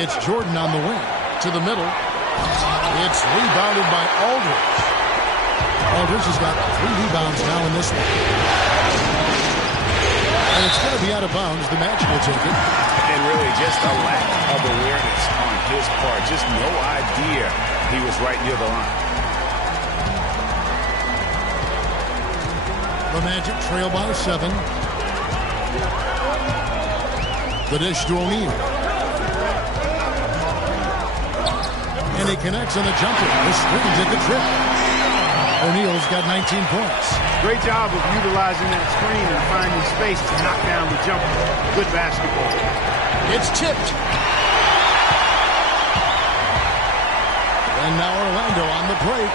It's Jordan on the wing. To the middle. It's rebounded by Aldridge. Aldridge has got 3 rebounds now in this one. And it's going to be out of bounds. The Magic will take it. And really just a lack of awareness on his part. Just no idea he was right near the line. The Magic trail by 7. The dish to O'Neal. And he connects on the jumper. The screen's at the trip. O'Neal's got 19 points. Great job of utilizing that screen and finding space to knock down the jumper. Good basketball. It's tipped. And now Orlando on the break.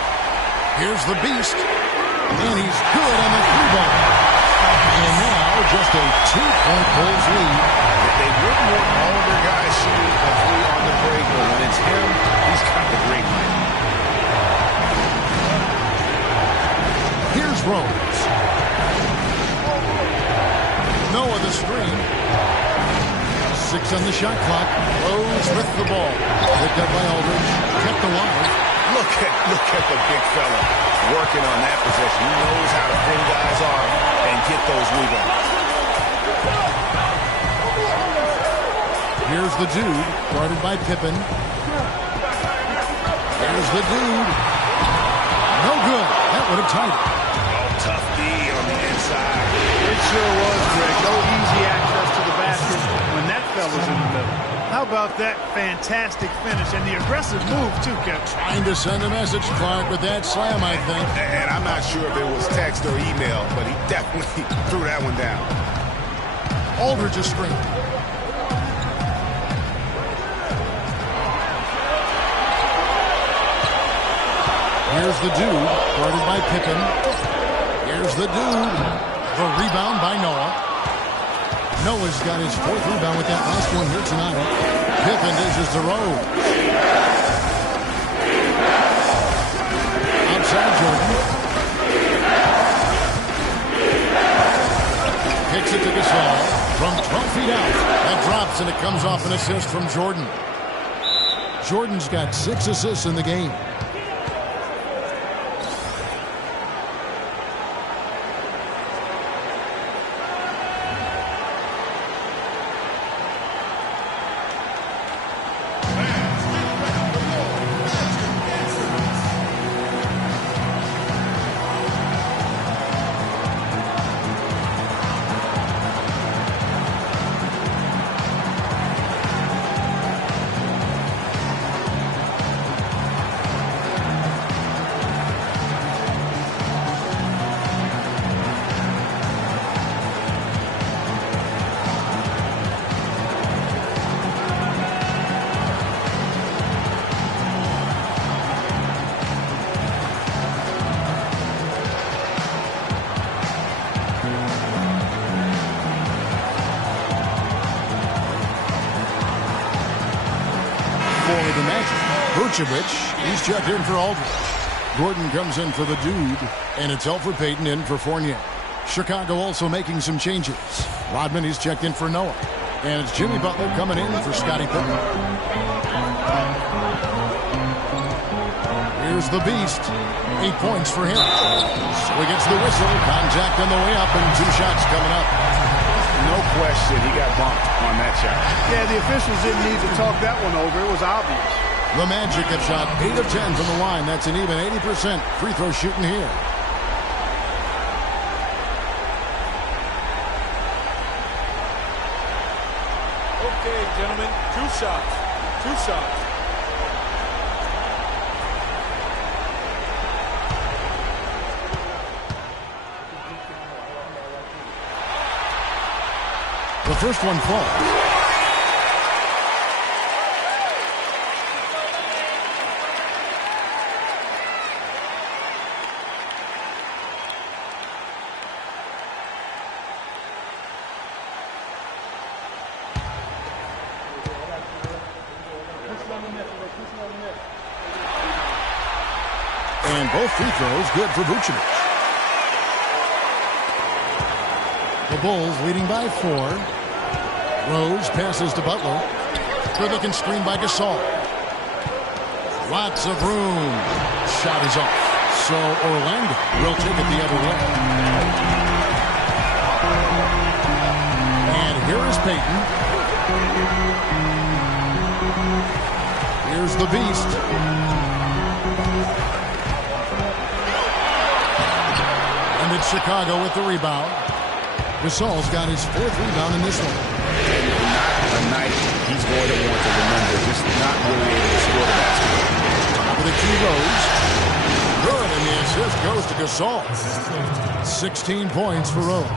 Here's the Beast. And he's good on the 3-ball. And now just a 2-point Bulls lead. They wouldn't want all of their guys shooting a 3 on the break, but when it's him, he's got the green light. Here's Rose. Noah the screen. 6 on the shot clock. Rose with the ball. Picked up by Aldridge. Kept alive. Look at the big fella working on that possession. He knows how to thin guys are and get those rebounds. Here's the dude, guarded by Pippen. Here's the dude. No good. That would have tied it. Tough D on the inside. It sure was, Greg. No easy access to the basket when that fella's in the middle. How about that fantastic finish and the aggressive move, too, Kevin? Trying to send a message, Clark, with that slam, I think. And I'm not sure if it was text or email, but he definitely threw that one down. Aldridge is screen. Here's the dude, guarded by Pippen. Here's the dude. The rebound by Noah. Noah's got his 4th rebound with that last one here tonight. Pippen dishes to Rose. Outside Jordan. Kicks it to Gasol from 12 feet out. That drops and it comes off an assist from Jordan. Jordan's got 6 assists in the game. The Magic. Vucevic, he's checked in for Aldridge. Gordon comes in for the dude, and it's Elfrid Payton in for Fournier. Chicago also making some changes. Rodman, he's checked in for Noah. And it's Jimmy Butler coming in for Scottie Pippen. Here's the Beast. 8 points for him. So he gets the whistle. Contact on the way up, and 2 shots coming up. No question, he got bumped on that shot. Yeah, the officials didn't need to talk that one over. It was obvious. The Magic have shot 8 of 10 from the line. That's an even 80% free throw shooting here. Okay, gentlemen, 2 shots. 2 shots. The first one falls. And both free throws good for Vucevic. The Bulls leading by 4. Rose passes to Butler. Good looking screen by Gasol. Lots of room. Shot is off. So Orlando will take it the other way. Here is Payton. Here's the Beast. And it's Chicago with the rebound. Gasol's got his 4th rebound in this one. Not a night he's going to want to remember. Just not really able to score the basketball. Top of the key Rose. Good, and the assist goes to Gasol. 16 points for Rose.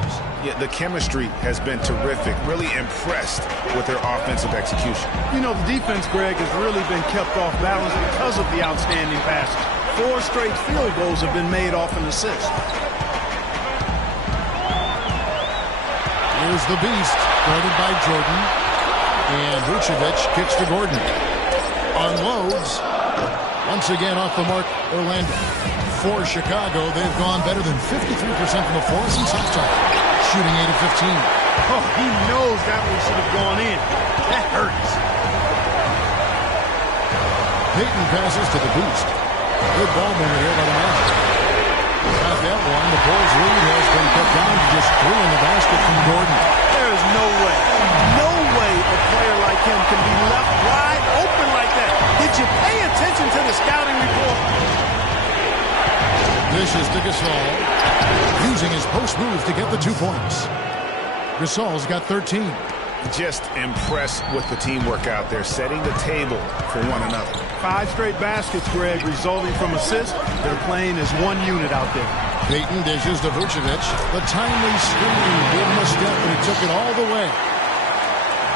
Yeah, the chemistry has been terrific. Really impressed with their offensive execution. You know, the defense, Greg, has really been kept off balance because of the outstanding passes. 4 straight field goals have been made off an assist. Here's the Beast, guarded by Jordan. And Vucevic kicks to Gordon. Unloads. Once again off the mark, Orlando. For Chicago, they've gone better than 53% from the floor since halftime. Shooting 8 of 15. Oh, he knows that one should have gone in. That hurts. Payton passes to the Beast. Good ball movement here by the Magic. Got that one. The Bulls' lead has been cut down to just 3 in the basket from Gordon. There is no way a player like him can be left wide open like that. Did you pay attention to the scouting report? Dishes to Gasol, using his post move to get the 2 points. Gasol's got 13. Just impressed with the teamwork out there, setting the table for one another. 5 straight baskets, Greg, resulting from assists. They're playing as one unit out there. Payton dishes to Vucevic. The timely screen gave him a step, and he took it all the way.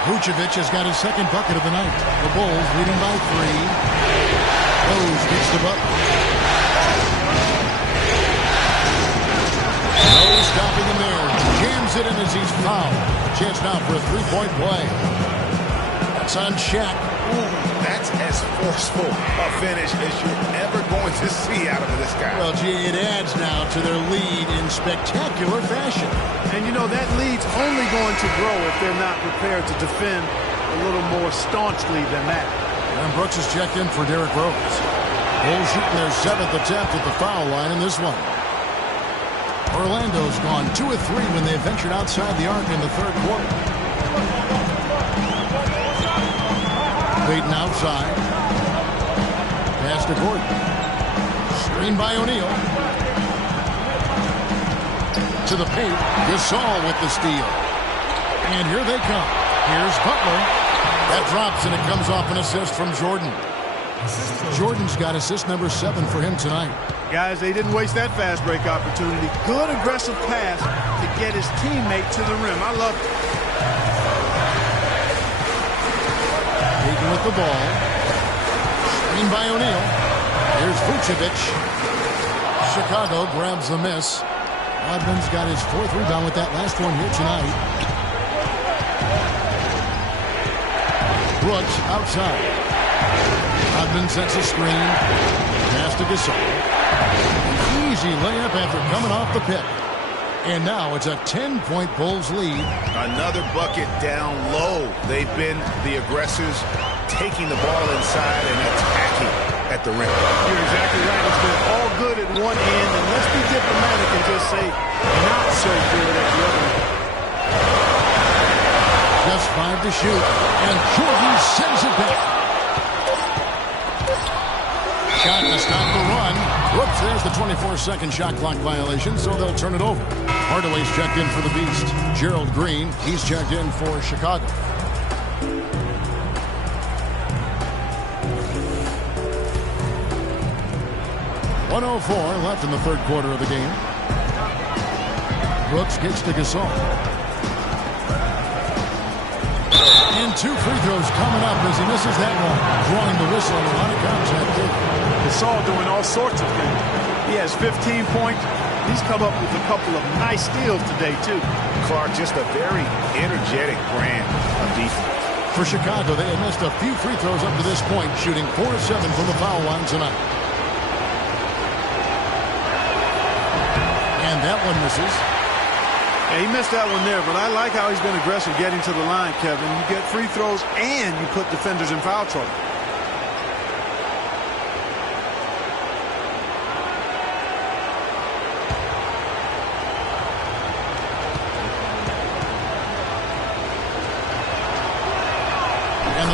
Vucevic has got his 2nd bucket of the night. The Bulls leading by 3. Rose gets the bucket. No stopping him there. Jams it in as he's fouled. Chance now for a 3-point play. That's on Shaq. Ooh, that's as forceful a finish as you're ever going to see out of this guy. Well, gee, it adds now to their lead in spectacular fashion. And, you know, that lead's only going to grow if they're not prepared to defend a little more staunchly than that. And Brooks is checked in for Derrick Rose. Bulls shooting their 7th attempt at the foul line in this one. Orlando's gone 2 of 3 when they ventured outside the arc in the 3rd quarter. Payton outside. Pass to Gordon. Screen by O'Neal. To the paint. Gasol with the steal. And here they come. Here's Butler. That drops and it comes off an assist from Jordan. Jordan's got assist number 7 for him tonight. Guys, they didn't waste that fast break opportunity. Good aggressive pass to get his teammate to the rim. I love it. Payton with the ball. Screen by O'Neal. Here's Vucevic. Chicago grabs the miss. Rodman's got his 4th rebound with that last one here tonight. Brooks outside. Rodman sets a screen. Pass to Gasol. Easy layup after coming off the pick. And now it's a 10-point Bulls lead. Another bucket down low. They've been the aggressors, taking the ball inside and attacking at the rim. You're exactly right. It's been all good at one end, and let's be diplomatic and just say not so good at the other end. Just 5 to shoot, and Jordan sends it back. Shot to stop the run. Whoops, there's the 24-second shot clock violation, so they'll turn it over. Hardaway's checked in for the Beast. Gerald Green, he's checked in for Chicago. .104 left in the 3rd quarter of the game. Brooks gets to Gasol. And 2 free throws coming up as he misses that one. Drawing the whistle on a lot of contact. Gasol doing all sorts of things. He has 15 points. He's come up with a couple of nice steals today, too. Clark, just a very energetic brand of defense. For Chicago, they had missed a few free throws up to this point, shooting 4 of 7 from the foul line tonight. And that one misses. Yeah, he missed that one there, but I like how he's been aggressive getting to the line, Kevin. You get free throws and you put defenders in foul trouble.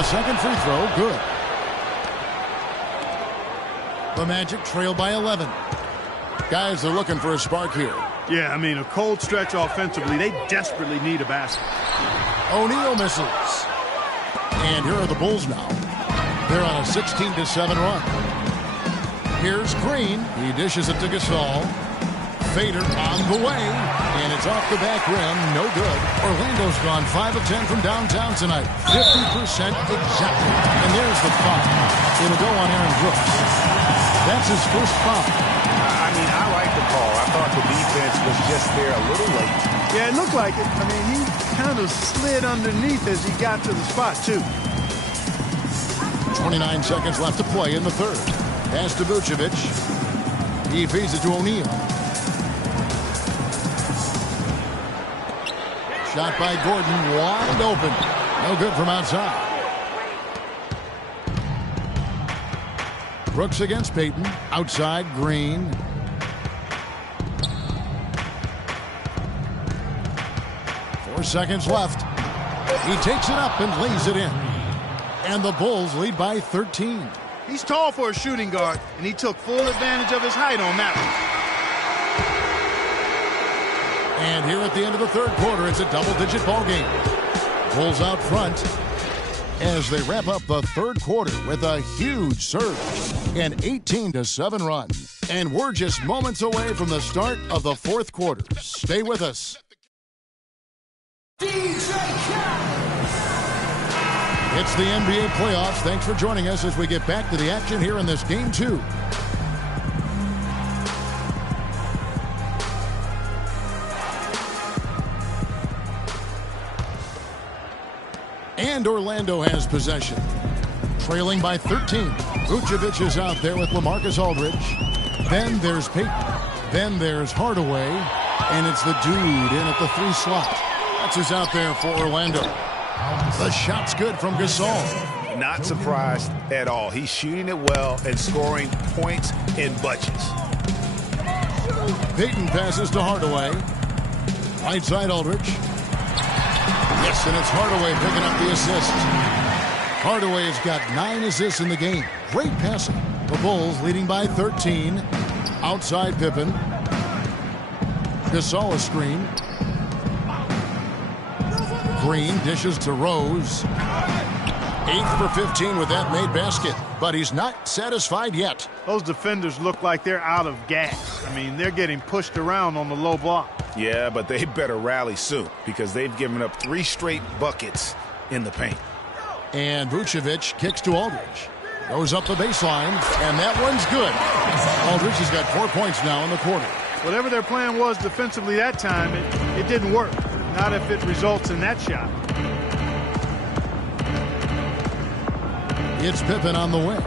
second free throw, good. The Magic trail by 11. Guys are looking for a spark here. Yeah, I mean, a cold stretch offensively. They desperately need a basket. O'Neal misses. And here are the Bulls now. They're on a 16-7 run. Here's Green. He dishes it to Gasol. Fader on the way. And it's off the back rim. No good. Orlando's gone 5 of 10 from downtown tonight. 50% exactly. And there's the foul. It'll go on Aaron Brooks. That's his first foul. I mean, I like the call. I thought the defense was just there a little late. Yeah, it looked like it. I mean, he kind of slid underneath as he got to the spot, too. 29 seconds left to play in the third. Pass to Vucevic. He feeds it to O'Neal. Shot by Gordon, wide open. No good from outside. Brooks against Payton. Outside, Green. Seconds left. He takes it up and lays it in. And the Bulls lead by 13. He's tall for a shooting guard, and he took full advantage of his height on that one. And here at the end of the third quarter, it's a double-digit ball game. Bulls out front as they wrap up the third quarter with a huge surge. An 18-7 run. And we're just moments away from the start of the fourth quarter. Stay with us. It's the NBA playoffs. Thanks for joining us as we get back to the action here in this game 2. And Orlando has possession. Trailing by 13. Vucevic is out there with LaMarcus Aldridge. Then there's Payton. Then there's Hardaway. And it's the dude in at the 3 slot. That's who's out there for Orlando. The shot's good from Gasol. Not surprised at all. He's shooting it well and scoring points in bunches. Payton passes to Hardaway. Right side Aldridge. Yes, and it's Hardaway picking up the assist. Hardaway's got 9 assists in the game. Great passing. The Bulls leading by 13. Outside Pippen. Gasol a screen. Green dishes to Rose. 8 for 15 with that made basket, but he's not satisfied yet. Those defenders look like they're out of gas. I mean, they're getting pushed around on the low block. Yeah, but they better rally soon because they've given up 3 straight buckets in the paint. And Vucevic kicks to Aldridge. Goes up the baseline, and that one's good. Aldridge has got 4 points now in the quarter. Whatever their plan was defensively that time, it didn't work. Not if it results in that shot. It's Pippen on the wing.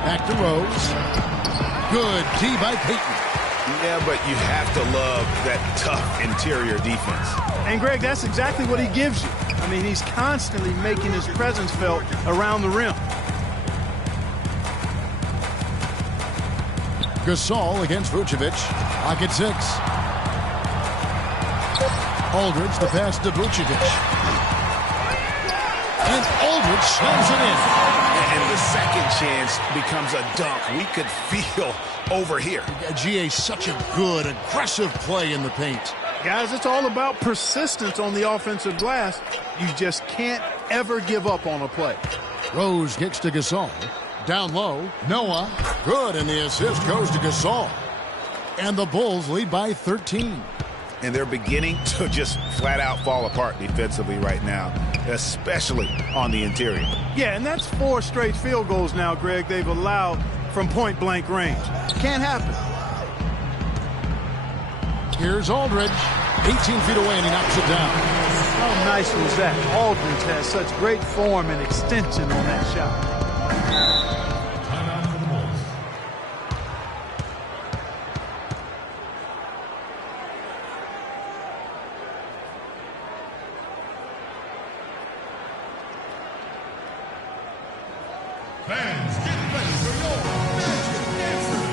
Back to Rose. Good D by Payton. Yeah, but you have to love that tough interior defense. And, Greg, that's exactly what he gives you. I mean, he's constantly making his presence felt around the rim. Gasol against Vucevic. Pocket 6. Aldridge, the pass to Vucevic. And Aldridge slams it in. And the second chance becomes a dunk. We could feel over here. GA, such a good, aggressive play in the paint. Guys, it's all about persistence on the offensive glass. You just can't ever give up on a play. Rose kicks to Gasol. Down low, Noah. Good, and the assist goes to Gasol. And the Bulls lead by 13. And they're beginning to just flat out fall apart defensively right now, especially on the interior. Yeah, and that's 4 straight field goals now, Greg, they've allowed from point-blank range. Can't happen. Here's Aldridge. 18 feet away, and he knocks it down. How nice was that? Aldridge has such great form and extension on that shot. Fans, get ready for your magic dancers.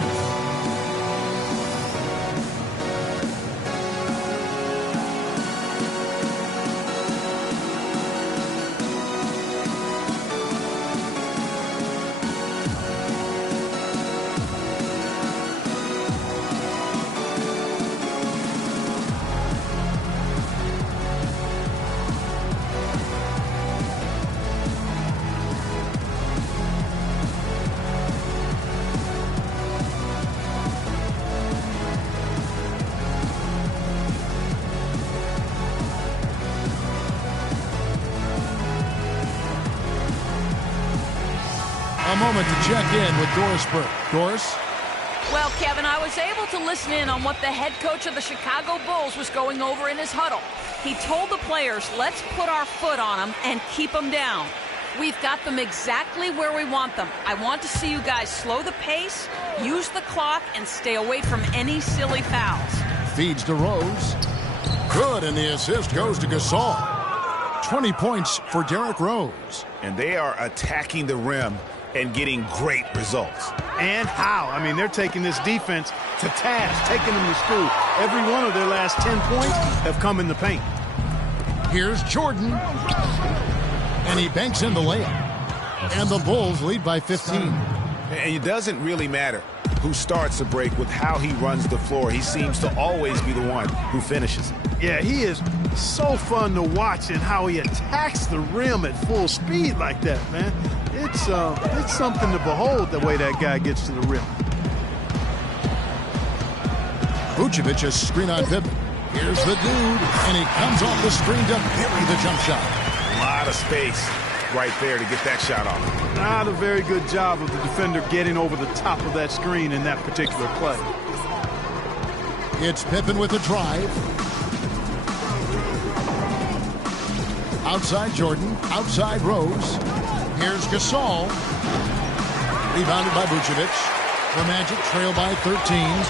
A moment to check in with Doris Burke. Doris? Well, Kevin, I was able to listen in on what the head coach of the Chicago Bulls was going over in his huddle. He told the players, let's put our foot on them and keep them down. We've got them exactly where we want them. I want to see you guys slow the pace, use the clock, and stay away from any silly fouls. Feeds to Rose. Good, and the assist goes to Gasol. 20 points for Derrick Rose. And they are attacking the rim and getting great results. And how? I mean, they're taking this defense to task, taking them to school. Every one of their last 10 points have come in the paint. Here's Jordan. And he banks in the layup. And the Bulls lead by 15. And it doesn't really matter who starts the break with how he runs the floor. He seems to always be the one who finishes it. Yeah, he is so fun to watch and how he attacks the rim at full speed like that, man. It's something to behold the way that guy gets to the rim. Vucevic is screen on Pippen. Here's the dude, and he comes off the screen to bury the jump shot. A lot of space right there to get that shot off. Not a very good job of the defender getting over the top of that screen in that particular play. It's Pippen with a drive. Outside Jordan, outside Rose. Here's Gasol. Rebounded by Vucevic. The Magic trail by 13.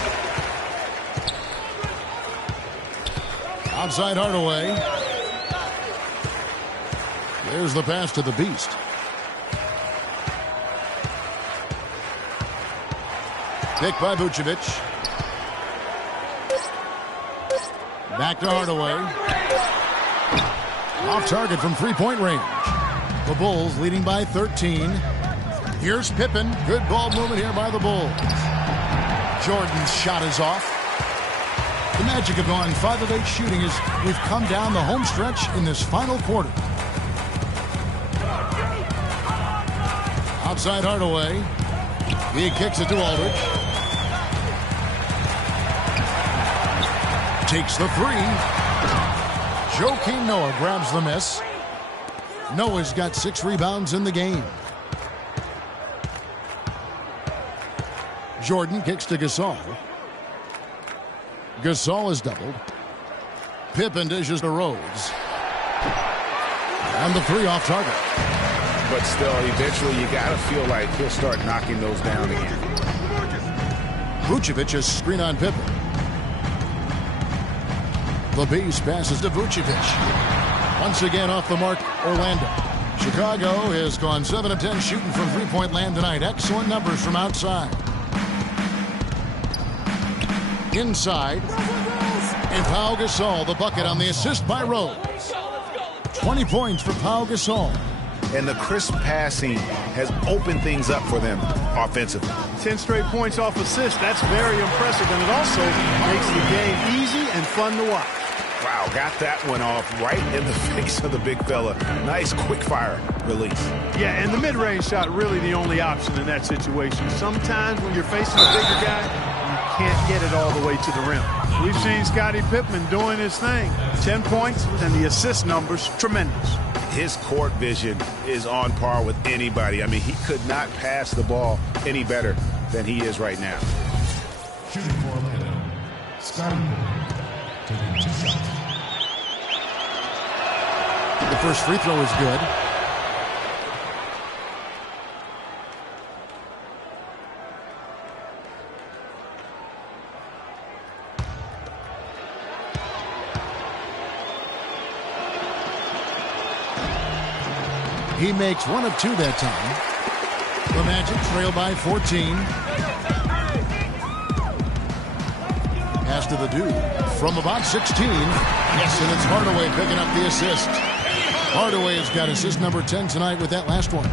Outside Hardaway. There's the pass to the Beast. Pick by Vucevic. Back to Hardaway. Off target from three-point range. The Bulls leading by 13. Here's Pippen. Good ball movement here by the Bulls. Jordan's shot is off. The Magic have gone 5 of 8 shooting as we've come down the home stretch in this final quarter. Outside Hardaway. He kicks it to Aldridge. Takes the three. Joakim Noah grabs the miss. Noah's got 6 rebounds in the game. Jordan kicks to Gasol. Gasol is doubled. Pippen dishes to Rose. And the three off target. But still, eventually you got to feel like he'll start knocking those down again. Vucevic is screen on Pippen. The Beast passes to Vucevic. Once again off the mark, Orlando. Chicago has gone 7 of 10 shooting from three-point land tonight. Excellent numbers from outside. Inside. And Pau Gasol, the bucket on the assist by Rose. 20 points for Pau Gasol. And the crisp passing has opened things up for them offensively. 10 straight points off assists. That's very impressive. And it also makes the game easy and fun to watch. Wow, got that one off right in the face of the big fella. Nice quick fire release. Yeah, and the mid-range shot really the only option in that situation. Sometimes when you're facing a bigger guy, you can't get it all the way to the rim. We've seen Scottie Pippen doing his thing. 10 points and the assist numbers, tremendous. His court vision is on par with anybody. I mean, he could not pass the ball any better than he is right now. Shooting for Orlando, Scottie taking 2 shots. The first free throw is good. He makes 1 of 2 that time. The Magic trail by 14. Pass to the dude from about 16. Yes, and it's Hardaway picking up the assist. Hardaway has got assist number 10 tonight with that last one.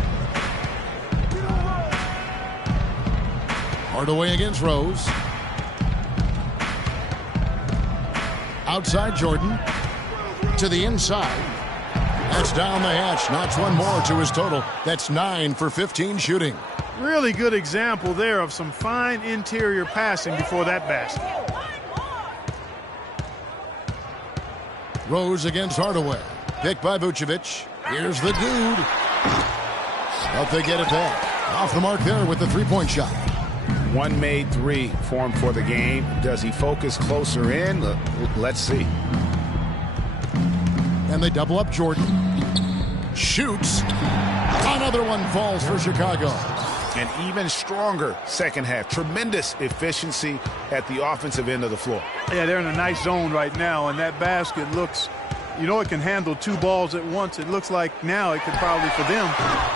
Hardaway against Rose. Outside Jordan. To the inside. That's down the hatch. Knocks 1 more to his total. That's 9 for 15 shooting. Really good example there of some fine interior passing before that basket. Rose against Hardaway. Picked by Vucevic. Here's the dude. But they get it back. Off the mark there with the three-point shot. One made three for him for the game. Does he focus closer in? Let's see. And they double up Jordan. Shoots. Another one falls for Chicago. An even stronger second half. Tremendous efficiency at the offensive end of the floor. Yeah, they're in a nice zone right now, and that basket looks, you know, it can handle 2 balls at once. It looks like now it could probably, for them,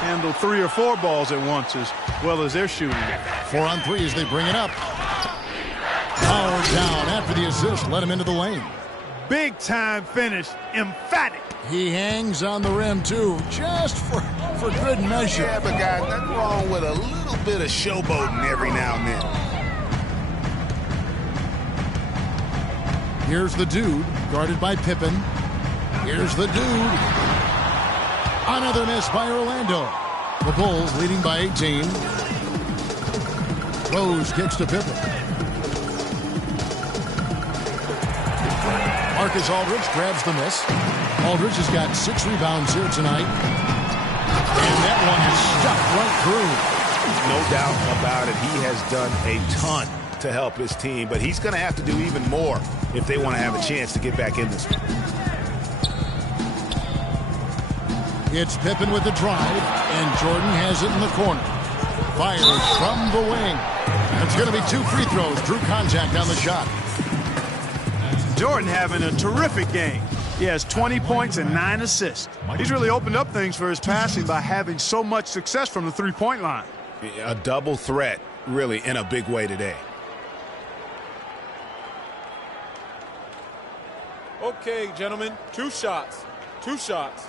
handle 3 or 4 balls at once as well as they're shooting. 4 on 3 as they bring it up. Power down after the assist. Let him into the lane. Big time finish. Emphatic. He hangs on the rim, too, just for good measure. Yeah, but guys, nothing wrong with a little bit of showboating every now and then. Here's the dude, guarded by Pippen. Here's the dude. Another miss by Orlando. The Bulls leading by 18. Rose kicks to Pippen. Marcus Aldridge grabs the miss. Aldridge has got 6 rebounds here tonight. And that one is stuck right through. No doubt about it. He has done a ton to help his team, but he's going to have to do even more if they want to have a chance to get back in this one. It's Pippen with the drive, and Jordan has it in the corner. Fires from the wing. It's going to be 2 free throws. Drew contact on the shot. Jordan having a terrific game. He has 20 points and 9 assists. He's really opened up things for his passing by having so much success from the three-point line. A double threat, really, in a big way today. Okay, gentlemen, 2 shots. 2 shots.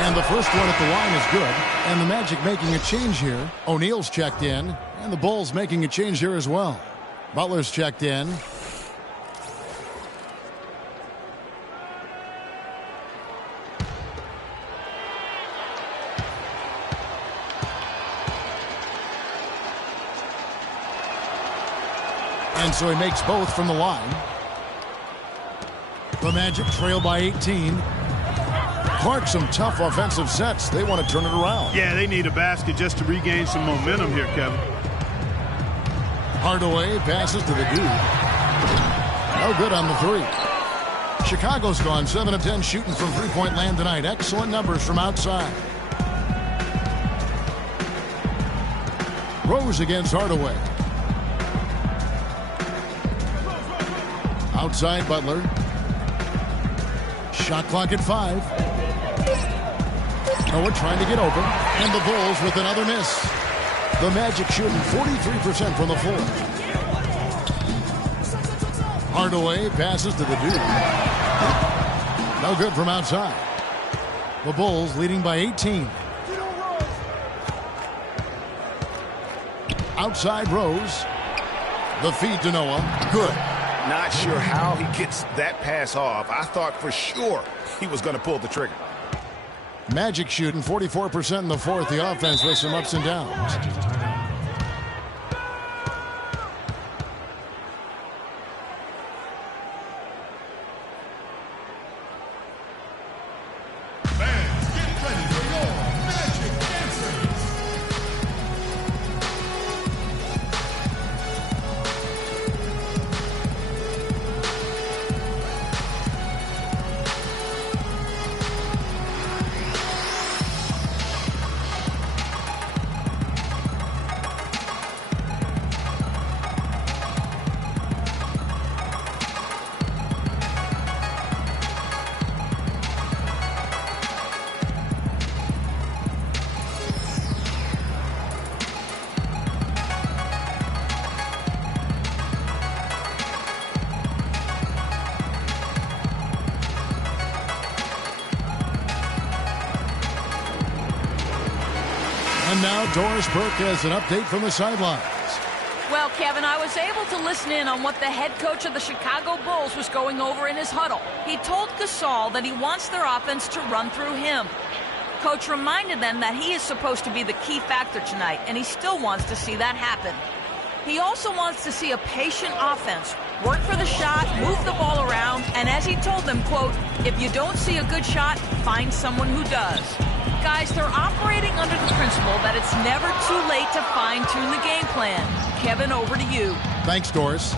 And the first one at the line is good. And the Magic making a change here. O'Neal's checked in. And the Bulls making a change here as well. Butler's checked in. And so he makes both from the line. The Magic trail by 18. Clark, some tough offensive sets. They want to turn it around. Yeah, they need a basket just to regain some momentum here, Kevin. Hardaway passes to the dude. No good on the 3. Chicago's gone 7 of 10 shooting from three-point land tonight. Excellent numbers from outside. Rose against Hardaway. Outside Butler. Shot clock at 5. Noah trying to get open. And the Bulls with another miss. The Magic shooting 43% from the floor. Hardaway passes to the dude. No good from outside. The Bulls leading by 18. Outside Rose. The feed to Noah. Good. Not sure how he gets that pass off. I thought for sure he was going to pull the trigger. Magic shooting 44% in the fourth. The offense with some ups and downs. Fans, get ready for your Magic Dancers. And now Doris Burke has an update from the sidelines. Well, Kevin, I was able to listen in on what the head coach of the Chicago Bulls was going over in his huddle. He told Gasol that he wants their offense to run through him. Coach reminded them that he is supposed to be the key factor tonight, and he still wants to see that happen. He also wants to see a patient offense. Work for the shot, move the ball around, and as he told them, quote, if you don't see a good shot, find someone who does. Guys, they're operating under the principle that it's never too late to fine-tune the game plan. Kevin, over to you. Thanks, Doris.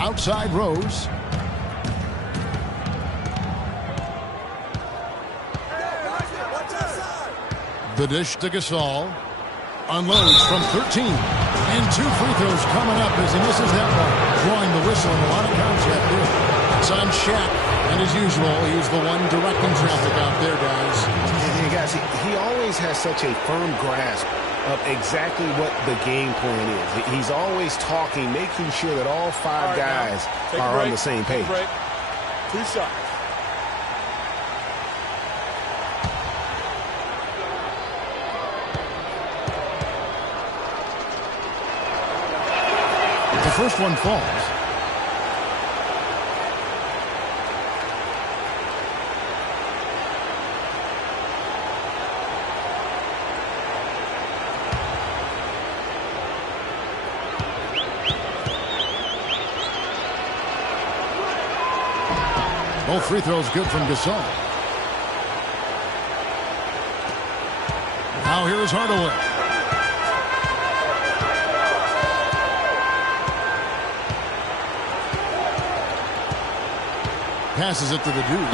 Outside Rose. The dish to Gasol. Unloads from 13. And 2 free throws coming up as he misses that one. Drawing the whistle and a lot of contact there. It's on Shaq. And as usual, he's the one directing traffic out there, guys. Hey, guys, he always has such a firm grasp of exactly what the game plan is. He's always talking, making sure that all 5 guys are on the same page. 2 shots. The first one falls. Both free throws good from Gasol. Now here's Hardaway. Passes it to the dude.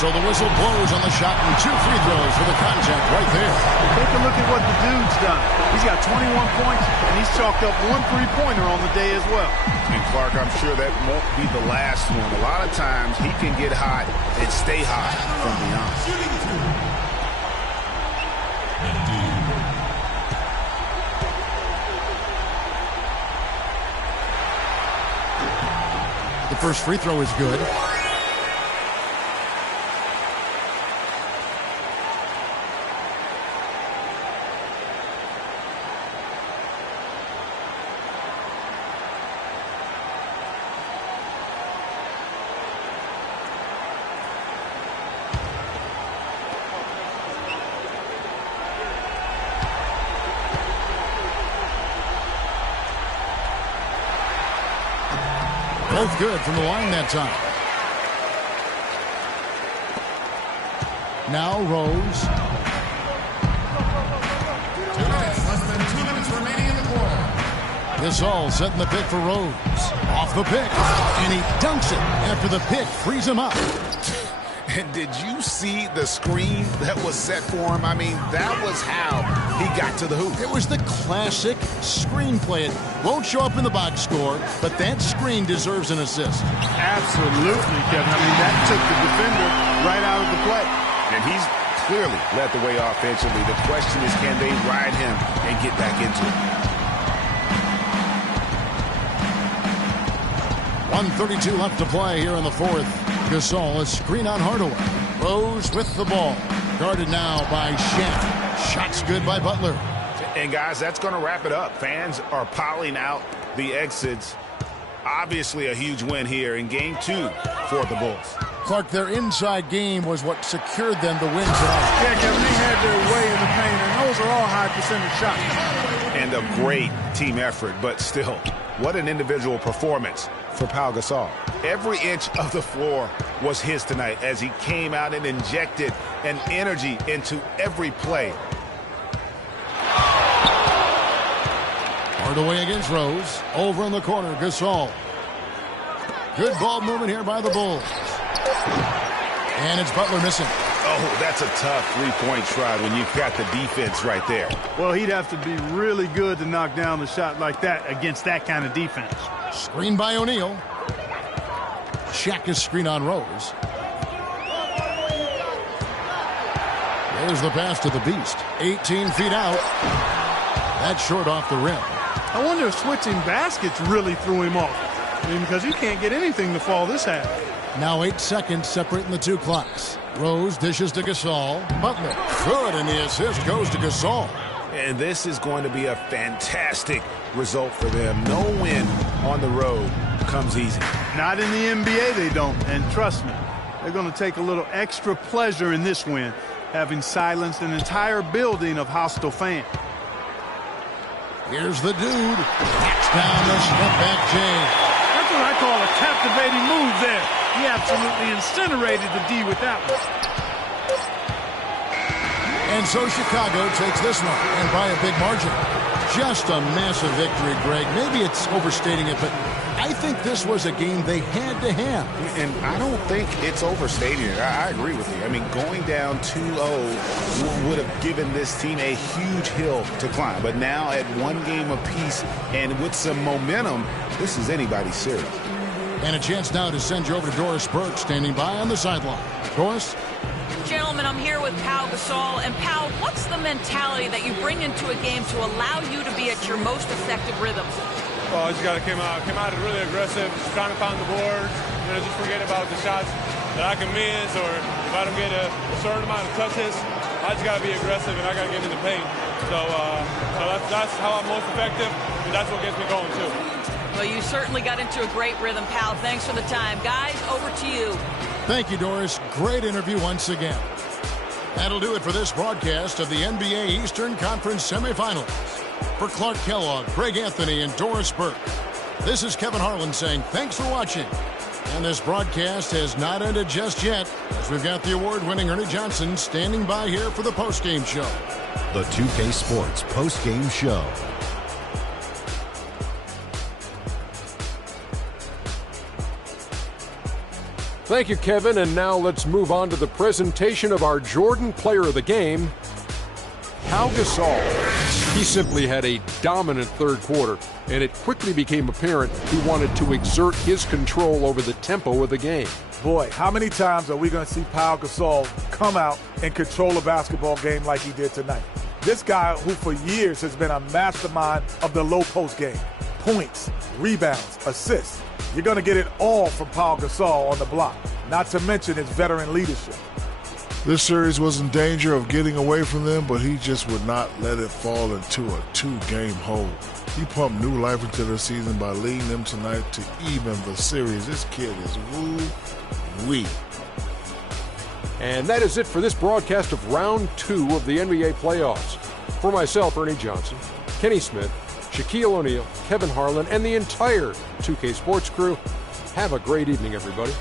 So the whistle blows on the shot and 2 free throws for the contact right there. Take a look at what the dude's done. He's got 21 points, and he's chalked up 1 3-pointer on the day as well. And Clark, I'm sure that won't be the last one. A lot of times he can get hot and stay hot from beyond. The first free throw is good. Both good from the line that time. Now Rose. 2 minutes, less than 2 minutes remaining in the quarter. Gasol setting the pick for Rose. Off the pick. And he dunks it after the pick frees him up. And did you see the screen that was set for him? I mean, that was how he got to the hoop. It was the classic screenplay. It won't show up in the box score, but that screen deserves an assist. Absolutely, Kevin. I mean, that took the defender right out of the play. And he's clearly led the way offensively. The question is, can they ride him and get back into it? 1:32 left to play here in the fourth. Gasol, a screen on Hardaway. Rose with the ball. Guarded now by Shaq. Shot's good by Butler. And guys, that's going to wrap it up. Fans are piling out the exits. Obviously a huge win here in game 2 for the Bulls. Clark, their inside game was what secured them the win tonight. Yeah, Kevin, they had their way in the paint, and those are all high percentage shots. And a great team effort, but still, what an individual performance for Pau Gasol. Every inch of the floor was his tonight as he came out and injected an energy into every play. Hardaway against Rose. Over in the corner, Gasol. Good ball movement here by the Bulls. And it's Butler missing. Oh, that's a tough three-point try when you've got the defense right there. Well, he'd have to be really good to knock down the shot like that against that kind of defense. Screen by O'Neal. Shaq is screen on Rose. There's the pass to the Beast. 18 feet out. That's short off the rim. I wonder if switching baskets really threw him off. I mean, because he can't get anything to fall this half. Now 8 seconds separating the two clocks. Rose dishes to Gasol. Butler. Good, and the assist goes to Gasol. And this is going to be a fantastic result for them. No win on the road comes easy. Not in the NBA, they don't. And trust me, they're going to take a little extra pleasure in this win, having silenced an entire building of hostile fans. Here's the dude. Backs down the step-back James. That's what I call a captivating move there. He absolutely incinerated the D with that one. And so Chicago takes this one, and by a big margin. Just a massive victory, Greg. Maybe it's overstating it, but I think this was a game they had to have. And I don't think it's overstating it. I agree with you. I mean, going down 2-0 would have given this team a huge hill to climb. But now at one game apiece and with some momentum, this is anybody's series. And a chance now to send you over to Doris Burke, standing by on the sideline. Doris? Gentlemen, I'm here with Pau Gasol. And Pau, what's the mentality that you bring into a game to allow you to be at your most effective rhythms? Well, I just got to come out really aggressive, just trying to find the boards, just forget about the shots that I can miss, or if I don't get a certain amount of touches, I just got to be aggressive and I got to get in the paint. So that's how I'm most effective, and that's what gets me going too. Well, you certainly got into a great rhythm, Pau. Thanks for the time. Guys, over to you. Thank you, Doris. Great interview once again. That'll do it for this broadcast of the NBA Eastern Conference semifinals. For Clark Kellogg, Greg Anthony, and Doris Burke, this is Kevin Harlan saying thanks for watching. And this broadcast has not ended just yet, as we've got the award-winning Ernie Johnson standing by here for the postgame show. The 2K Sports postgame show. Thank you, Kevin. And now let's move on to the presentation of our Jordan Player of the Game, Pau Gasol. He simply had a dominant third quarter, and it quickly became apparent he wanted to exert his control over the tempo of the game. Boy, how many times are we going to see Pau Gasol come out and control a basketball game like he did tonight? This guy who for years has been a mastermind of the low post game. Points, rebounds, assists. You're going to get it all from Pau Gasol on the block, not to mention his veteran leadership. This series was in danger of getting away from them, but he just would not let it fall into a two-game hole. He pumped new life into the season by leading them tonight to even the series. This kid is woo-wee. And that is it for this broadcast of Round 2 of the NBA playoffs. For myself, Ernie Johnson, Kenny Smith, Shaquille O'Neal, Kevin Harlan, and the entire 2K Sports crew, have a great evening, everybody.